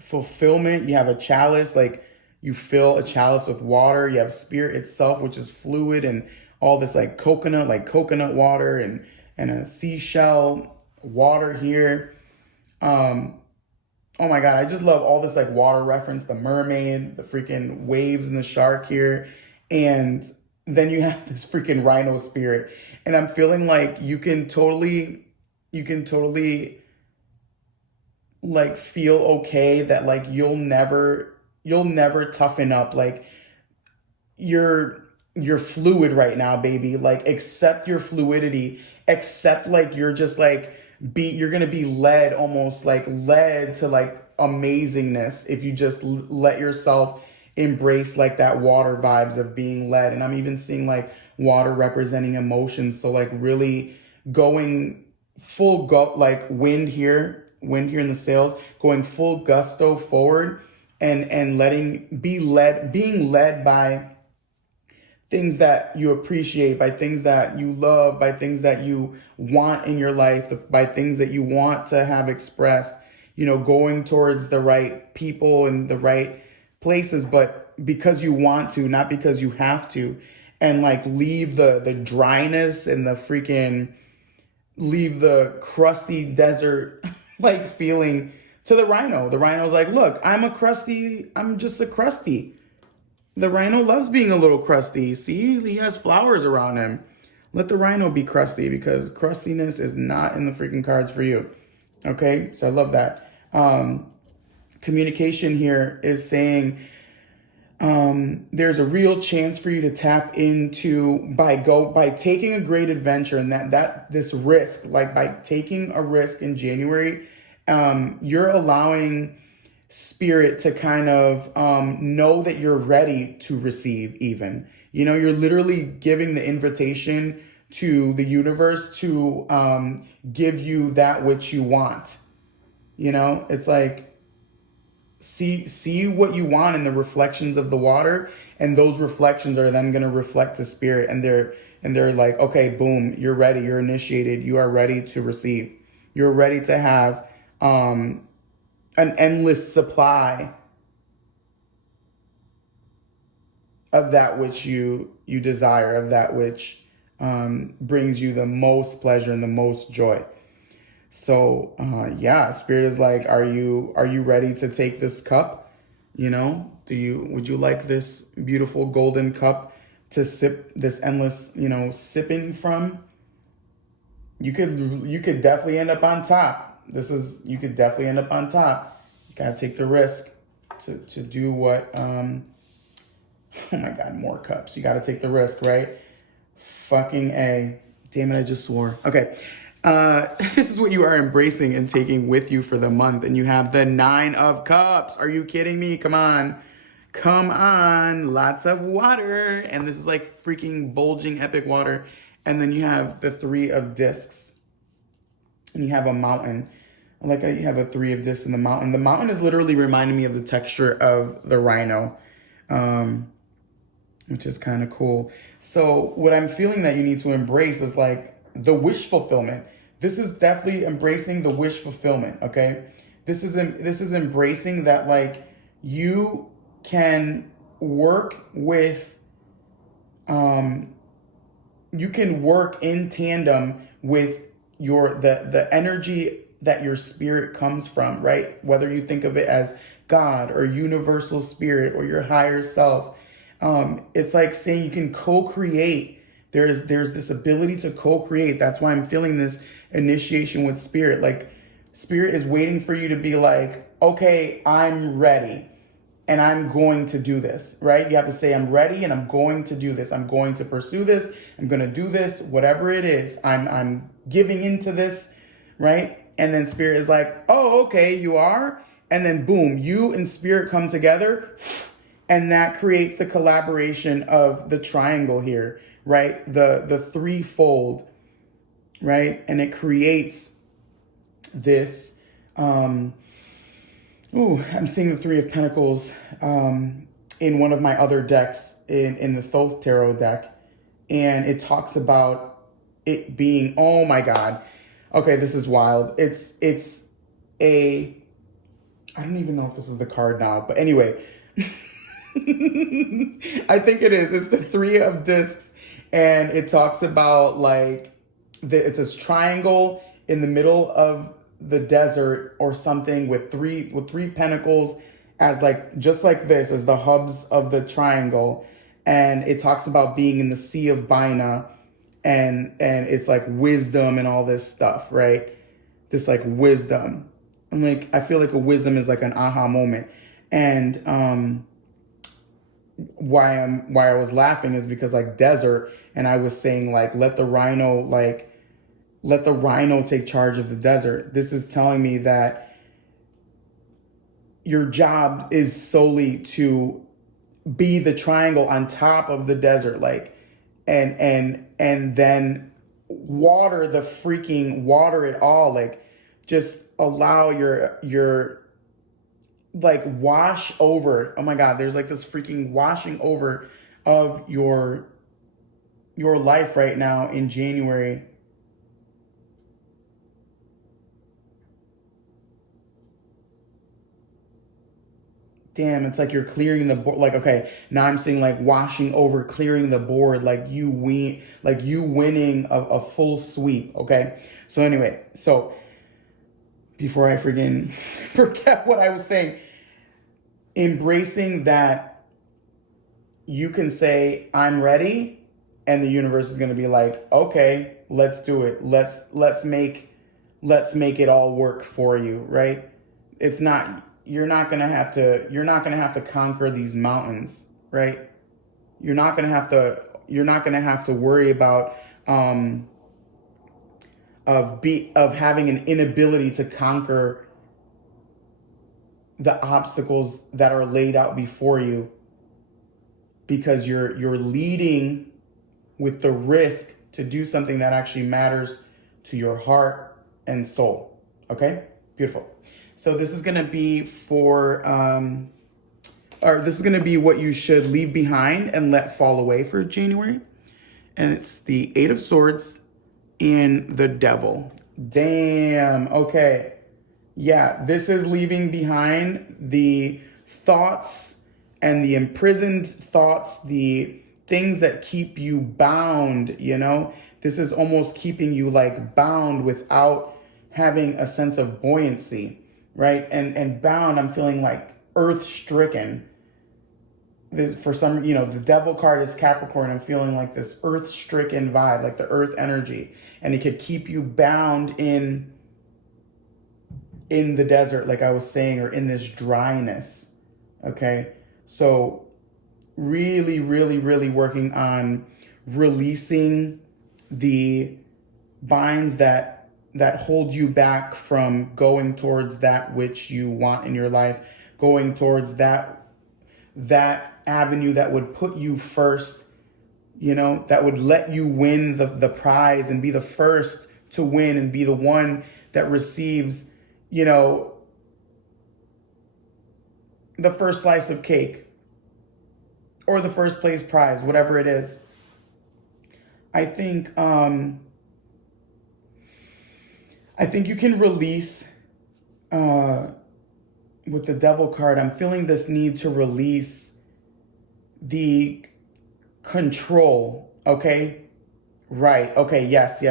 Fulfillment, you have a chalice, like you fill a chalice with water. You have spirit itself, which is fluid, and all this like coconut water and a seashell water here. Oh my God, I just love all this like water reference, the mermaid, the freaking waves and the shark here. And then you have this freaking rhino spirit. And I'm feeling like you can totally like feel okay that like you'll never toughen up. Like you're fluid right now, baby. Like accept your fluidity. Accept like you're just like you're gonna be led to like amazingness if you just let yourself embrace like that water vibes of being led. And I'm even seeing like water representing emotions, so like really going full like wind here in the sails, going full gusto forward and being led by things that you appreciate, by things that you love, by things that you want in your life, by things that you want to have expressed, going towards the right people and the right places, but because you want to, not because you have to. And like leave the dryness and leave the crusty desert like feeling to the rhino. The rhino's like, look, I'm just a crusty. The rhino loves being a little crusty. See, he has flowers around him. Let the rhino be crusty because crustiness is not in the freaking cards for you. Okay, so I love that. Communication here is saying there's a real chance for you to tap into by taking a great adventure, and that this risk, like by taking a risk in January, you're allowing spirit to kind of know that you're ready to receive even. You're literally giving the invitation to the universe to give you that which you want. It's like see what you want in the reflections of the water, and those reflections are then going to reflect to spirit, and they're like, okay, boom, you're ready, you're initiated, you are ready to receive, you're ready to have an endless supply of that which you desire, of that which brings you the most pleasure and the most joy. So yeah, Spirit is like, are you ready to take this cup? You know, would you like this beautiful golden cup to sip this endless, sipping from? You could definitely end up on top. You could definitely end up on top. You gotta take the risk to do what oh my God, more cups. You gotta take the risk, right? Fucking A. Damn it, I just swore. Okay. This is what you are embracing and taking with you for the month. And you have the 9 of Cups. Are you kidding me? Come on. Come on. Lots of water. And this is like freaking bulging epic water. And then you have the 3 of Discs. And you have a mountain. I like how you have a 3 of Discs in the mountain. The mountain is literally reminding me of the texture of the rhino. Which is kind of cool. So what I'm feeling that you need to embrace is like the wish fulfillment. This is definitely embracing the wish fulfillment, okay? This is embracing that like you can work with you can work in tandem with the energy that your spirit comes from, right? Whether you think of it as God or universal spirit or your higher self. It's like saying you can co-create. There's this ability to co-create. That's why I'm feeling this initiation with Spirit. Like Spirit is waiting for you to be like, okay, I'm ready and I'm going to do this, right? You have to say, I'm ready and I'm going to do this. I'm going to pursue this. I'm going to do this, whatever it is. I'm giving into this, right? And then Spirit is like, oh, okay, you are. And then boom, you and Spirit come together. And that creates the collaboration of the triangle here, right? The threefold, right? And it creates this, I'm seeing the 3 of Pentacles in one of my other decks in the Thoth Tarot deck. And it talks about it being, oh my God. Okay, this is wild. It's I don't even know if this is the card now, but anyway. I think it is. It's the 3 of Discs, and it talks about like it's this triangle in the middle of the desert or something with three pentacles as like just like this as the hubs of the triangle, and it talks about being in the Sea of Bina, and it's like wisdom and all this stuff, right? This like wisdom. I'm like, I feel like a wisdom is like an aha moment, and why I was laughing is because like desert, and I was saying like let the rhino take charge of the desert. This is telling me that your job is solely to be the triangle on top of the desert, like and then water it all, like just allow your like wash over. Oh my God, there's like this freaking washing over of your life right now in January. Damn, it's like you're clearing the board. Like, okay, now I'm seeing like washing over, clearing the board, like you winning a full sweep. Okay. So anyway, before I freaking forget what I was saying, embracing that you can say, I'm ready, and the universe is going to be like, okay, let's do it. Let's make it all work for you, right? You're not going to have to conquer these mountains, right? You're not going to have to worry about of having an inability to conquer the obstacles that are laid out before you, because you're leading with the risk to do something that actually matters to your heart and soul. Okay? Beautiful. So this is going to be this is going to be what you should leave behind and let fall away for January. And it's the 8 of Swords and the Devil. Damn. Okay. Yeah, this is leaving behind the thoughts and the imprisoned thoughts, the things that keep you bound, you know? This is almost keeping you like bound without having a sense of buoyancy, right? And bound, I'm feeling like earth stricken. For some, you know, the devil card is Capricorn. I'm feeling like this earth stricken vibe, like the earth energy. And it could keep you bound in the desert, like I was saying, or in this dryness. Okay. So really, really, really working on releasing the binds that hold you back from going towards that which you want in your life, going towards that avenue that would put you first, you know, that would let you win the prize and be the first to win and be the one that receives, you know, the first slice of cake or the first place prize, whatever it is. I think you can release with the devil card. I'm feeling this need to release the control. Okay. Right. Okay. Yes.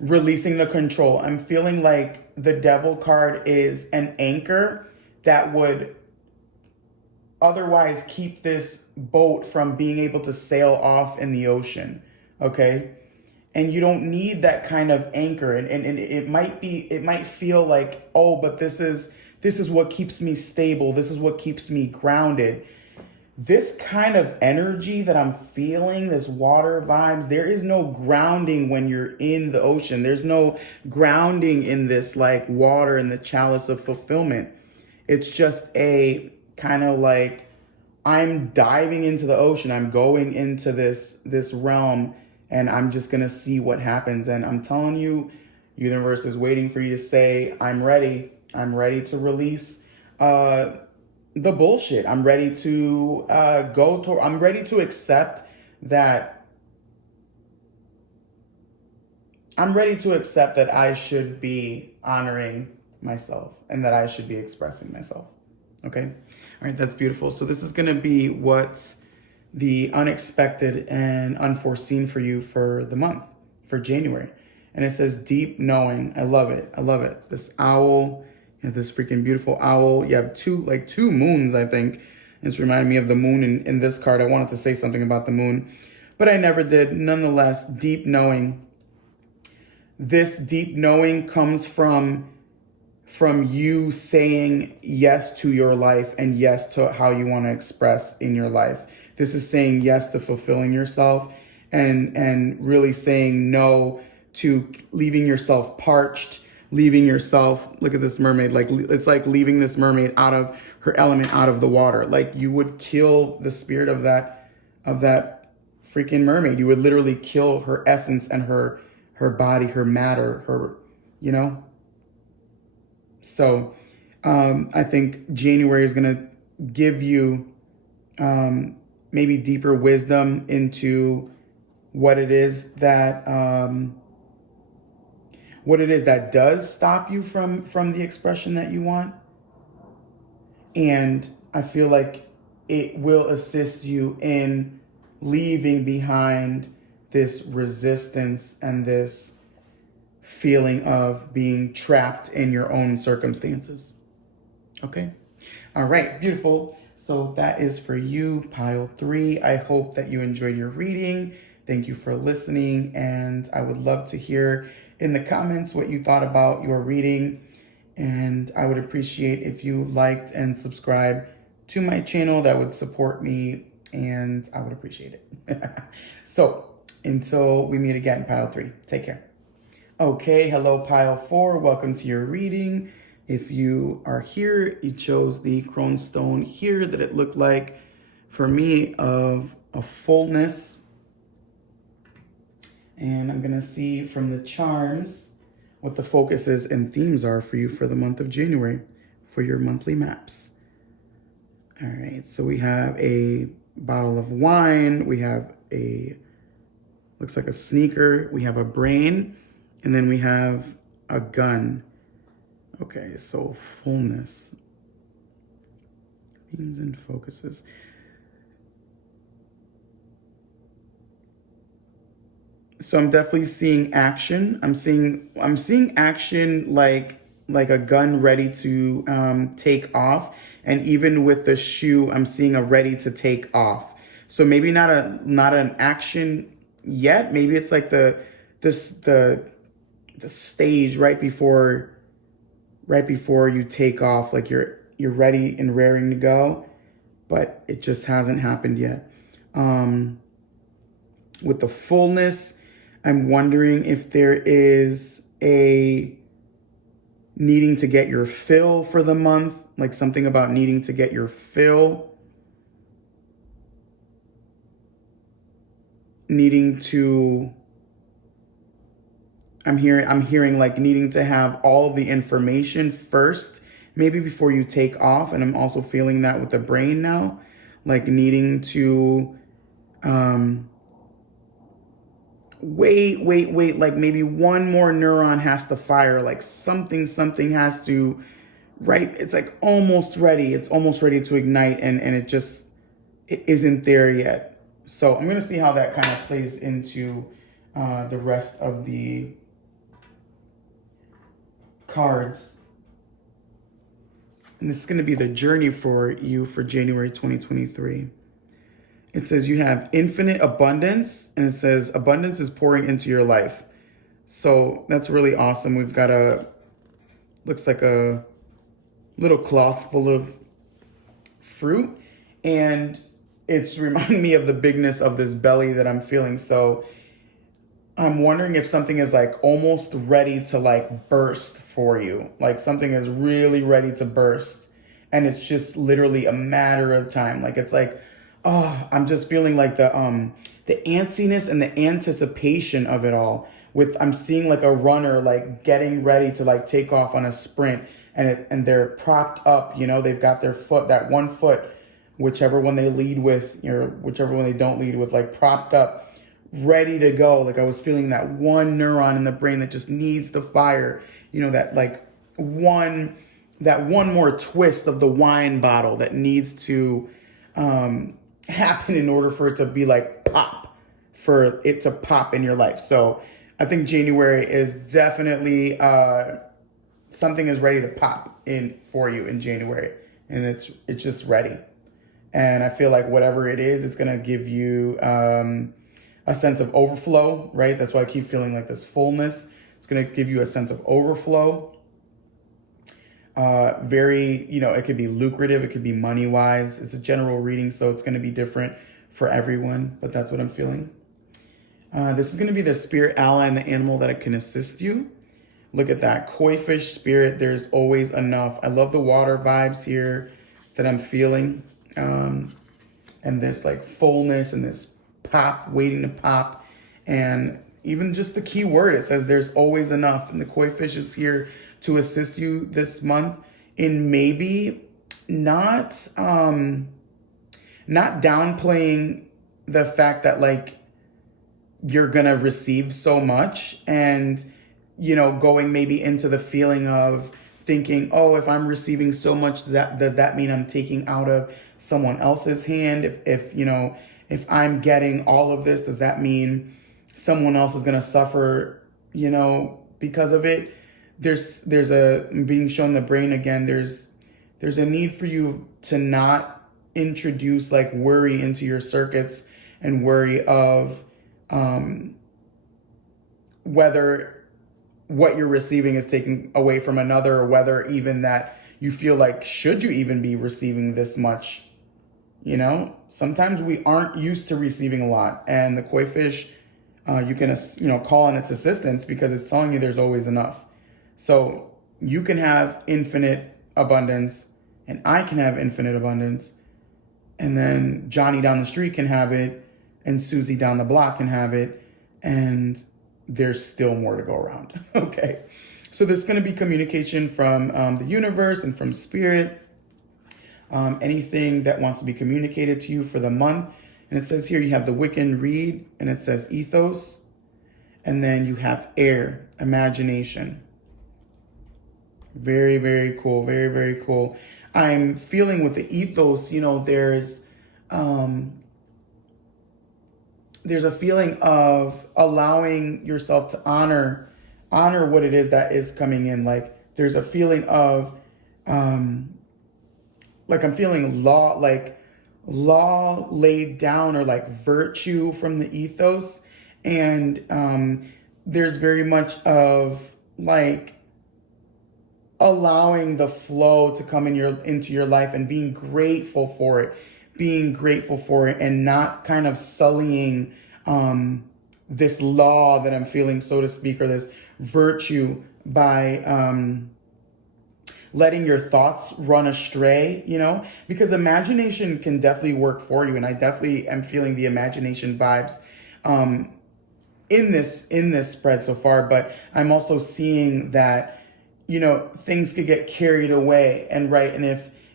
Releasing the control. I'm feeling like the devil card is an anchor that would otherwise keep this boat from being able to sail off in the ocean. Okay. And you don't need that kind of anchor. And it might feel like, oh, but this is what keeps me stable. This is what keeps me grounded. This kind of energy that I'm feeling, this water vibes, there is no grounding when you're in the ocean. There's no grounding in this like water in the chalice of fulfillment. It's just a kind of like, I'm diving into the ocean. I'm going into this realm and I'm just going to see what happens. And I'm telling you, universe is waiting for you to say, I'm ready. I'm ready to release the bullshit. I'm ready to I'm ready to accept that. I'm ready to accept that I should be honoring myself and that I should be expressing myself. Okay. All right. That's beautiful. So this is going to be what's the unexpected and unforeseen for you for the month, for January. And it says deep knowing. I love it. I love it. This owl, you have this freaking beautiful owl. You have two moons, I think. It's reminding me of the moon in this card. I wanted to say something about the moon, but I never did. Nonetheless, deep knowing. This deep knowing comes from you saying yes to your life and yes to how you want to express in your life. This is saying yes to fulfilling yourself and really saying no to leaving yourself parched, leaving yourself, look at this mermaid, like it's like leaving this mermaid out of her element, out of the water. Like you would kill the spirit of that freaking mermaid. You would literally kill her essence and her body, her matter, her, you know? So I think January is going to give you maybe deeper wisdom into what it is that does stop you from the expression that you want. And I feel like it will assist you in leaving behind this resistance and this feeling of being trapped in your own circumstances. Okay. All right. Beautiful. So that is for you, pile 3. I hope that you enjoyed your reading. Thank you for listening. And I would love to hear in the comments what you thought about your reading. And I would appreciate if you liked and subscribed to my channel. That would support me and I would appreciate it. So until we meet again, pile 3, take care. Okay, hello, pile 4. Welcome to your reading. If you are here, you chose the crone stone here that it looked like for me of a fullness. And I'm going to see from the charms what the focuses and themes are for you for the month of January for your monthly maps. All right, so we have a bottle of wine. We have looks like a sneaker. We have a brain. And then we have a gun. Okay, so fullness. Themes and focuses. So I'm definitely seeing action. I'm seeing action like a gun ready to take off. And even with the shoe, I'm seeing a ready to take off. So maybe not an action yet. Maybe it's like this the stage right before you take off, like you're ready and raring to go, but it just hasn't happened yet. With the fullness, I'm wondering if there is a needing to get your fill for the month, like something about needing to get your fill, needing to I'm hearing like needing to have all the information first, maybe before you take off. And I'm also feeling that with the brain now, like needing to wait, like maybe one more neuron has to fire, like something has to, right? It's like almost ready. It's almost ready to ignite, and it isn't there yet. So I'm gonna see how that kind of plays into the rest of the cards. And this is going to be the journey for you for January 2023. It says you have infinite abundance, and it says abundance is pouring into your life. So that's really awesome. We've got looks like a little cloth full of fruit, and it's reminding me of the bigness of this belly that I'm feeling. So I'm wondering if something is like almost ready to like burst for you. Like something is really ready to burst, and it's just literally a matter of time. Like it's like, oh, I'm just feeling like the antsiness and the anticipation of it all. I'm seeing like a runner like getting ready to like take off on a sprint, and they're propped up, they've got their foot, that one foot, whichever one they lead with, whichever one they don't lead with, like propped up, ready to go. Like I was feeling that one neuron in the brain that just needs to fire, that like one more twist of the wine bottle that needs to happen in order for it to be like pop, for it to pop in your life. So I think January is definitely something is ready to pop in for you in January, and it's just ready. And I feel like whatever it is, it's gonna give you a sense of overflow, right? That's why I keep feeling like this fullness. It's going to give you a sense of overflow. It could be lucrative. It could be money-wise. It's a general reading, so it's going to be different for everyone, but that's what I'm feeling. This is going to be the spirit ally and the animal that can assist you. Look at that. Koi fish spirit, there's always enough. I love the water vibes here that I'm feeling. And this like fullness and this pop, waiting to pop. And even just the key word, it says there's always enough. And the koi fish is here to assist you this month in maybe not downplaying the fact that like you're gonna receive so much, and going maybe into the feeling of thinking, oh, if I'm receiving so much, does that mean I'm taking out of someone else's hand? If I'm getting all of this, does that mean someone else is going to suffer, because of it? There's being shown the brain again. There's a need for you to not introduce like worry into your circuits, and worry of whether what you're receiving is taken away from another, or whether even that you feel like, should you even be receiving this much? Sometimes we aren't used to receiving a lot, and the koi fish, you can, call on its assistance because it's telling you there's always enough. So you can have infinite abundance, and I can have infinite abundance, and then Johnny down the street can have it, and Susie down the block can have it, and there's still more to go around. Okay. So there's going to be communication from the universe and from spirit. Anything that wants to be communicated to you for the month. And it says here you have the Wiccan reed, and it says ethos. And then you have air, imagination. Very, very cool. Very, very cool. I'm feeling with the ethos, there's a feeling of allowing yourself to honor what it is that is coming in. Like there's a feeling of like I'm feeling law laid down, or like virtue from the ethos. And there's very much of like allowing the flow to come into your life and being grateful for it, and not kind of sullying this law that I'm feeling, so to speak, or this virtue by letting your thoughts run astray, because imagination can definitely work for you. And I definitely am feeling the imagination vibes in this spread so far. But I'm also seeing that, things could get carried away. And right. And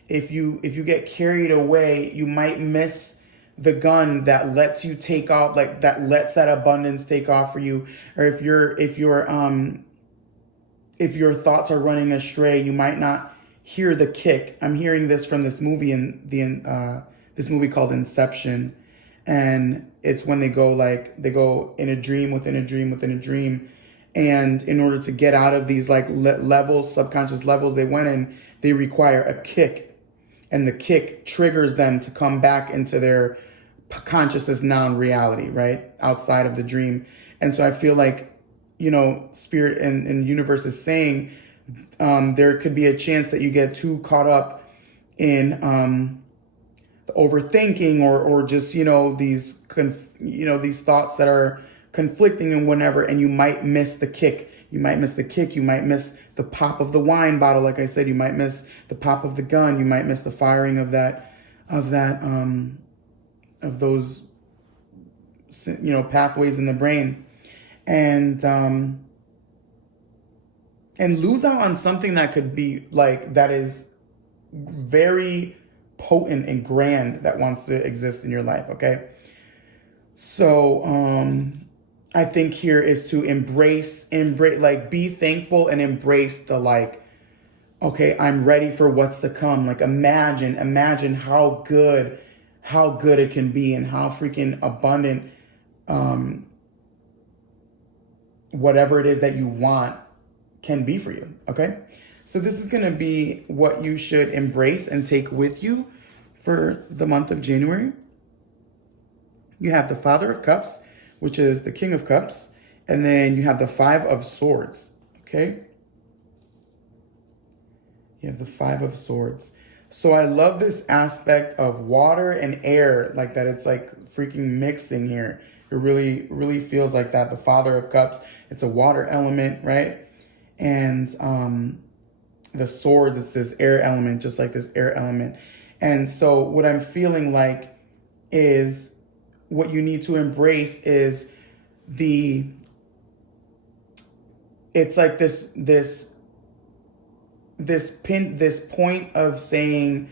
if you get carried away, you might miss the gun that lets you take off, like that lets that abundance take off for you. Or if your thoughts are running astray, you might not hear the kick. I'm hearing this from this movie this movie called Inception. And it's when they go in a dream within a dream within a dream. And in order to get out of these like levels, subconscious levels they went in, they require a kick. And the kick triggers them to come back into their consciousness non-reality, right? Outside of the dream. And so I feel like, spirit and universe is saying there could be a chance that you get too caught up in the overthinking or just, these thoughts that are conflicting and whatever, and you might miss the kick. You might miss the pop of the wine bottle. Like I said, you might miss the pop of the gun. You might miss the firing of those, pathways in the brain, and lose out on something that could be like, that is very potent and grand, that wants to exist in your life. Okay. So, I think here is to embrace, like be thankful and embrace the okay, I'm ready for what's to come. Like imagine how good it can be and how freaking abundant, whatever it is that you want can be for you. Okay. So this is going to be what you should embrace and take with you for the month of January. You have the Father of Cups, which is the King of Cups. And then you have the Five of Swords. Okay. You have the Five of Swords. So I love this aspect of water and air, like that. It's like freaking mixing here. It really, really feels like that. The Father of Cups, it's a water element, right? And the swords, it's this air element, just like this air element. And so what I'm feeling like is, what you need to embrace is it's like this point of saying,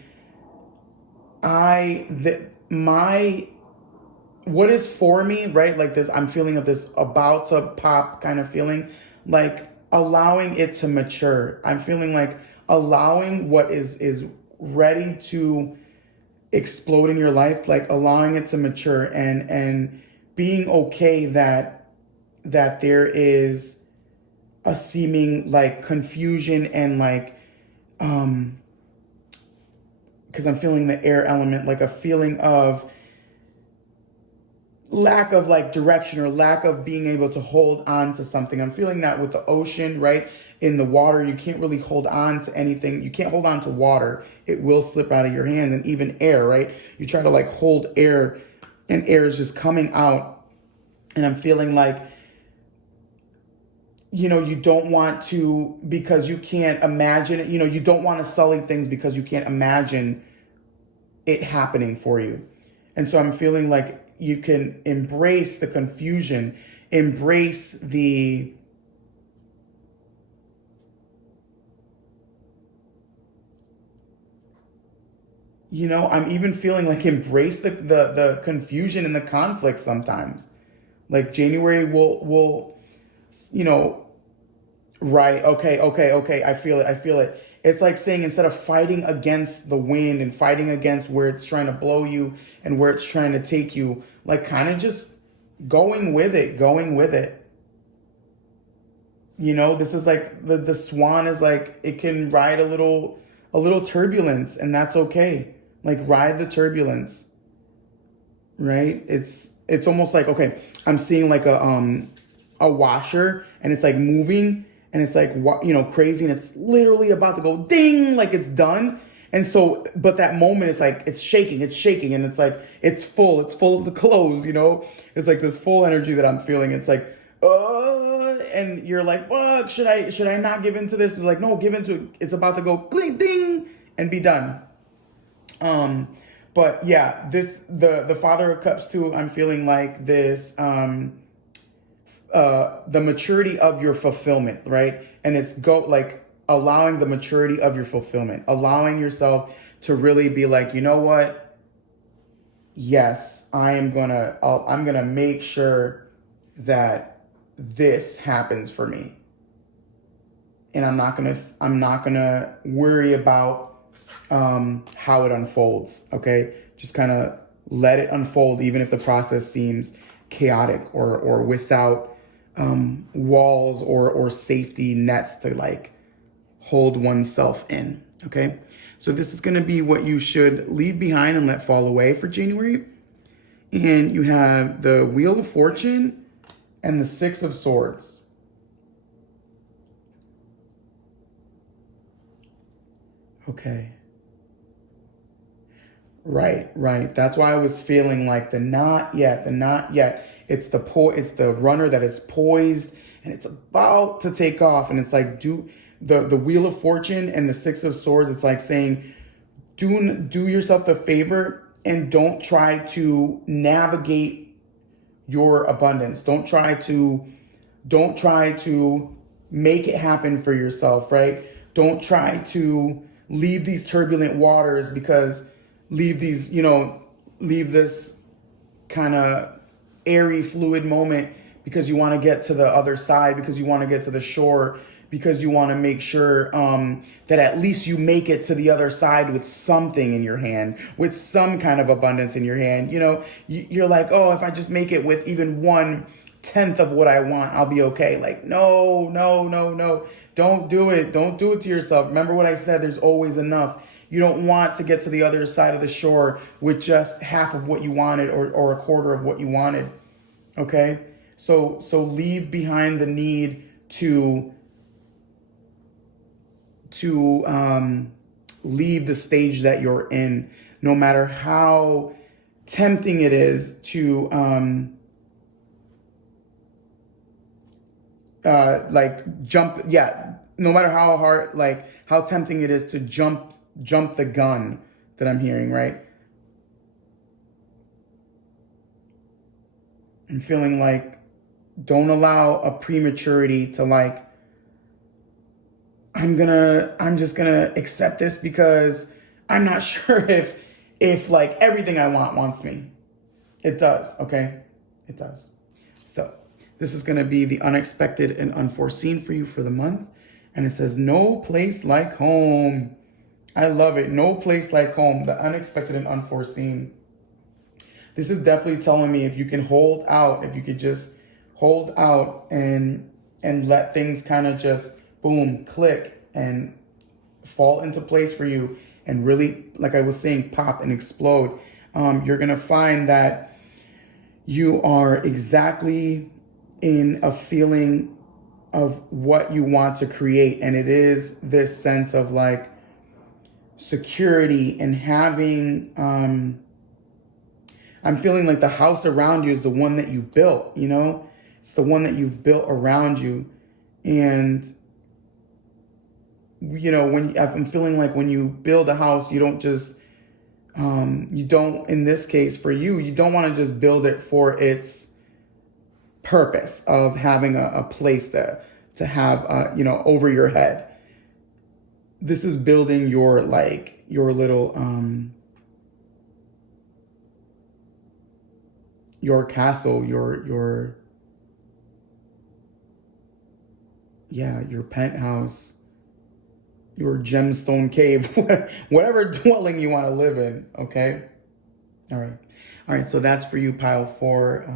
what is for me, right? Like this, I'm feeling of this about to pop kind of feeling, like allowing it to mature. I'm feeling like allowing what is ready to explode in your life, like allowing it to mature and being okay that there is a seeming like confusion and like, because I'm feeling the air element, like a feeling of lack of like direction or lack of being able to hold on to something. I'm feeling that with the ocean, right? In the water, you can't really hold on to anything. You can't hold on to water. It will slip out of your hands. And even air, right? You try to like hold air and air is just coming out. And I'm feeling like, you don't want to, because you can't imagine it. You don't want to sully things because you can't imagine it happening for you. And so I'm feeling like you can embrace the confusion, embrace the I'm even feeling like embrace the confusion and the conflict sometimes. Like January will Right. Okay. I feel it. I feel it. It's like saying instead of fighting against the wind and fighting against where it's trying to blow you and where it's trying to take you, like kind of just going with it, going with it. You know, this is like the swan is like it can ride a little turbulence, and that's okay. Like ride the turbulence, right? It's almost like, okay, I'm seeing like a washer, and it's like moving, and it's like crazy, and it's literally about to go ding, like it's done. And so, but that moment, it's like it's shaking, and it's like it's full of the clothes, it's like this full energy that I'm feeling. It's like, and you're like, fuck, should I not give into this? It's like, no, give into it. It's about to go cling ding and be done. But yeah, the Father of Cups too, I'm feeling like this, the maturity of your fulfillment, right? And it's like allowing the maturity of your fulfillment, allowing yourself to really be like, you know what? Yes, I'm gonna make sure that this happens for me. And I'm not gonna worry about how it unfolds. Okay, just kind of let it unfold, even if the process seems chaotic or without walls or safety nets to like hold oneself in. Okay, so this is gonna be what you should leave behind and let fall away for January. And you have the Wheel of Fortune and the Six of Swords. Okay. Right. That's why I was feeling like the not yet. It's the runner that is poised and it's about to take off. And it's like, the Wheel of Fortune and the Six of Swords. It's like saying, do yourself the favor and don't try to navigate your abundance. Don't try to make it happen for yourself, right? Don't try to leave these turbulent waters because leave this kind of airy fluid moment because you want to get to the other side, because you want to get to the shore, because you want to make sure that at least you make it to the other side with something in your hand, with some kind of abundance in your hand. You're like, oh, if I just make it with even 1/10 of what I want, I'll be okay. Like, no. Don't do it. Don't do it to yourself. Remember what I said, there's always enough. You don't want to get to the other side of the shore with just half of what you wanted or a quarter of what you wanted. Okay? So leave behind the need to leave the stage that you're in, no matter how tempting it is to jump. Yeah, no matter how hard, like how tempting it is to jump the gun that I'm hearing, right? I'm feeling like don't allow a prematurity to like, I'm just gonna accept this because I'm not sure if like everything I wants me. It does, okay? It does. So this is gonna be the unexpected and unforeseen for you for the month. And it says, no place like home. I love it. No place like home. The unexpected and unforeseen. This is definitely telling me if you can hold out, if you could just hold out and let things kind of just boom, click and fall into place for you and really, like I was saying, pop and explode. You're going to find that you are exactly in a feeling of what you want to create. And it is this sense of like security and having, I'm feeling like the house around you is the one that you built, it's the one that you've built around you. And, I'm feeling like when you build a house, you don't just, in this case for you, you don't want to just build it for its purpose of having a place to have, over your head. This is building your little, your castle, your your penthouse, your gemstone cave, whatever dwelling you want to live in, okay? All right. All right, so that's for you, pile 4.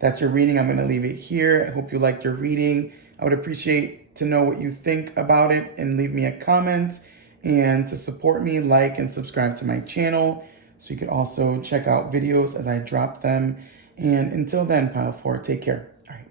That's your reading. I'm going to leave it here. I hope you liked your reading. I would appreciate to know what you think about it and leave me a comment. And to support me, like and subscribe to my channel so you can also check out videos as I drop them. And until then, pile 4, take care. All right.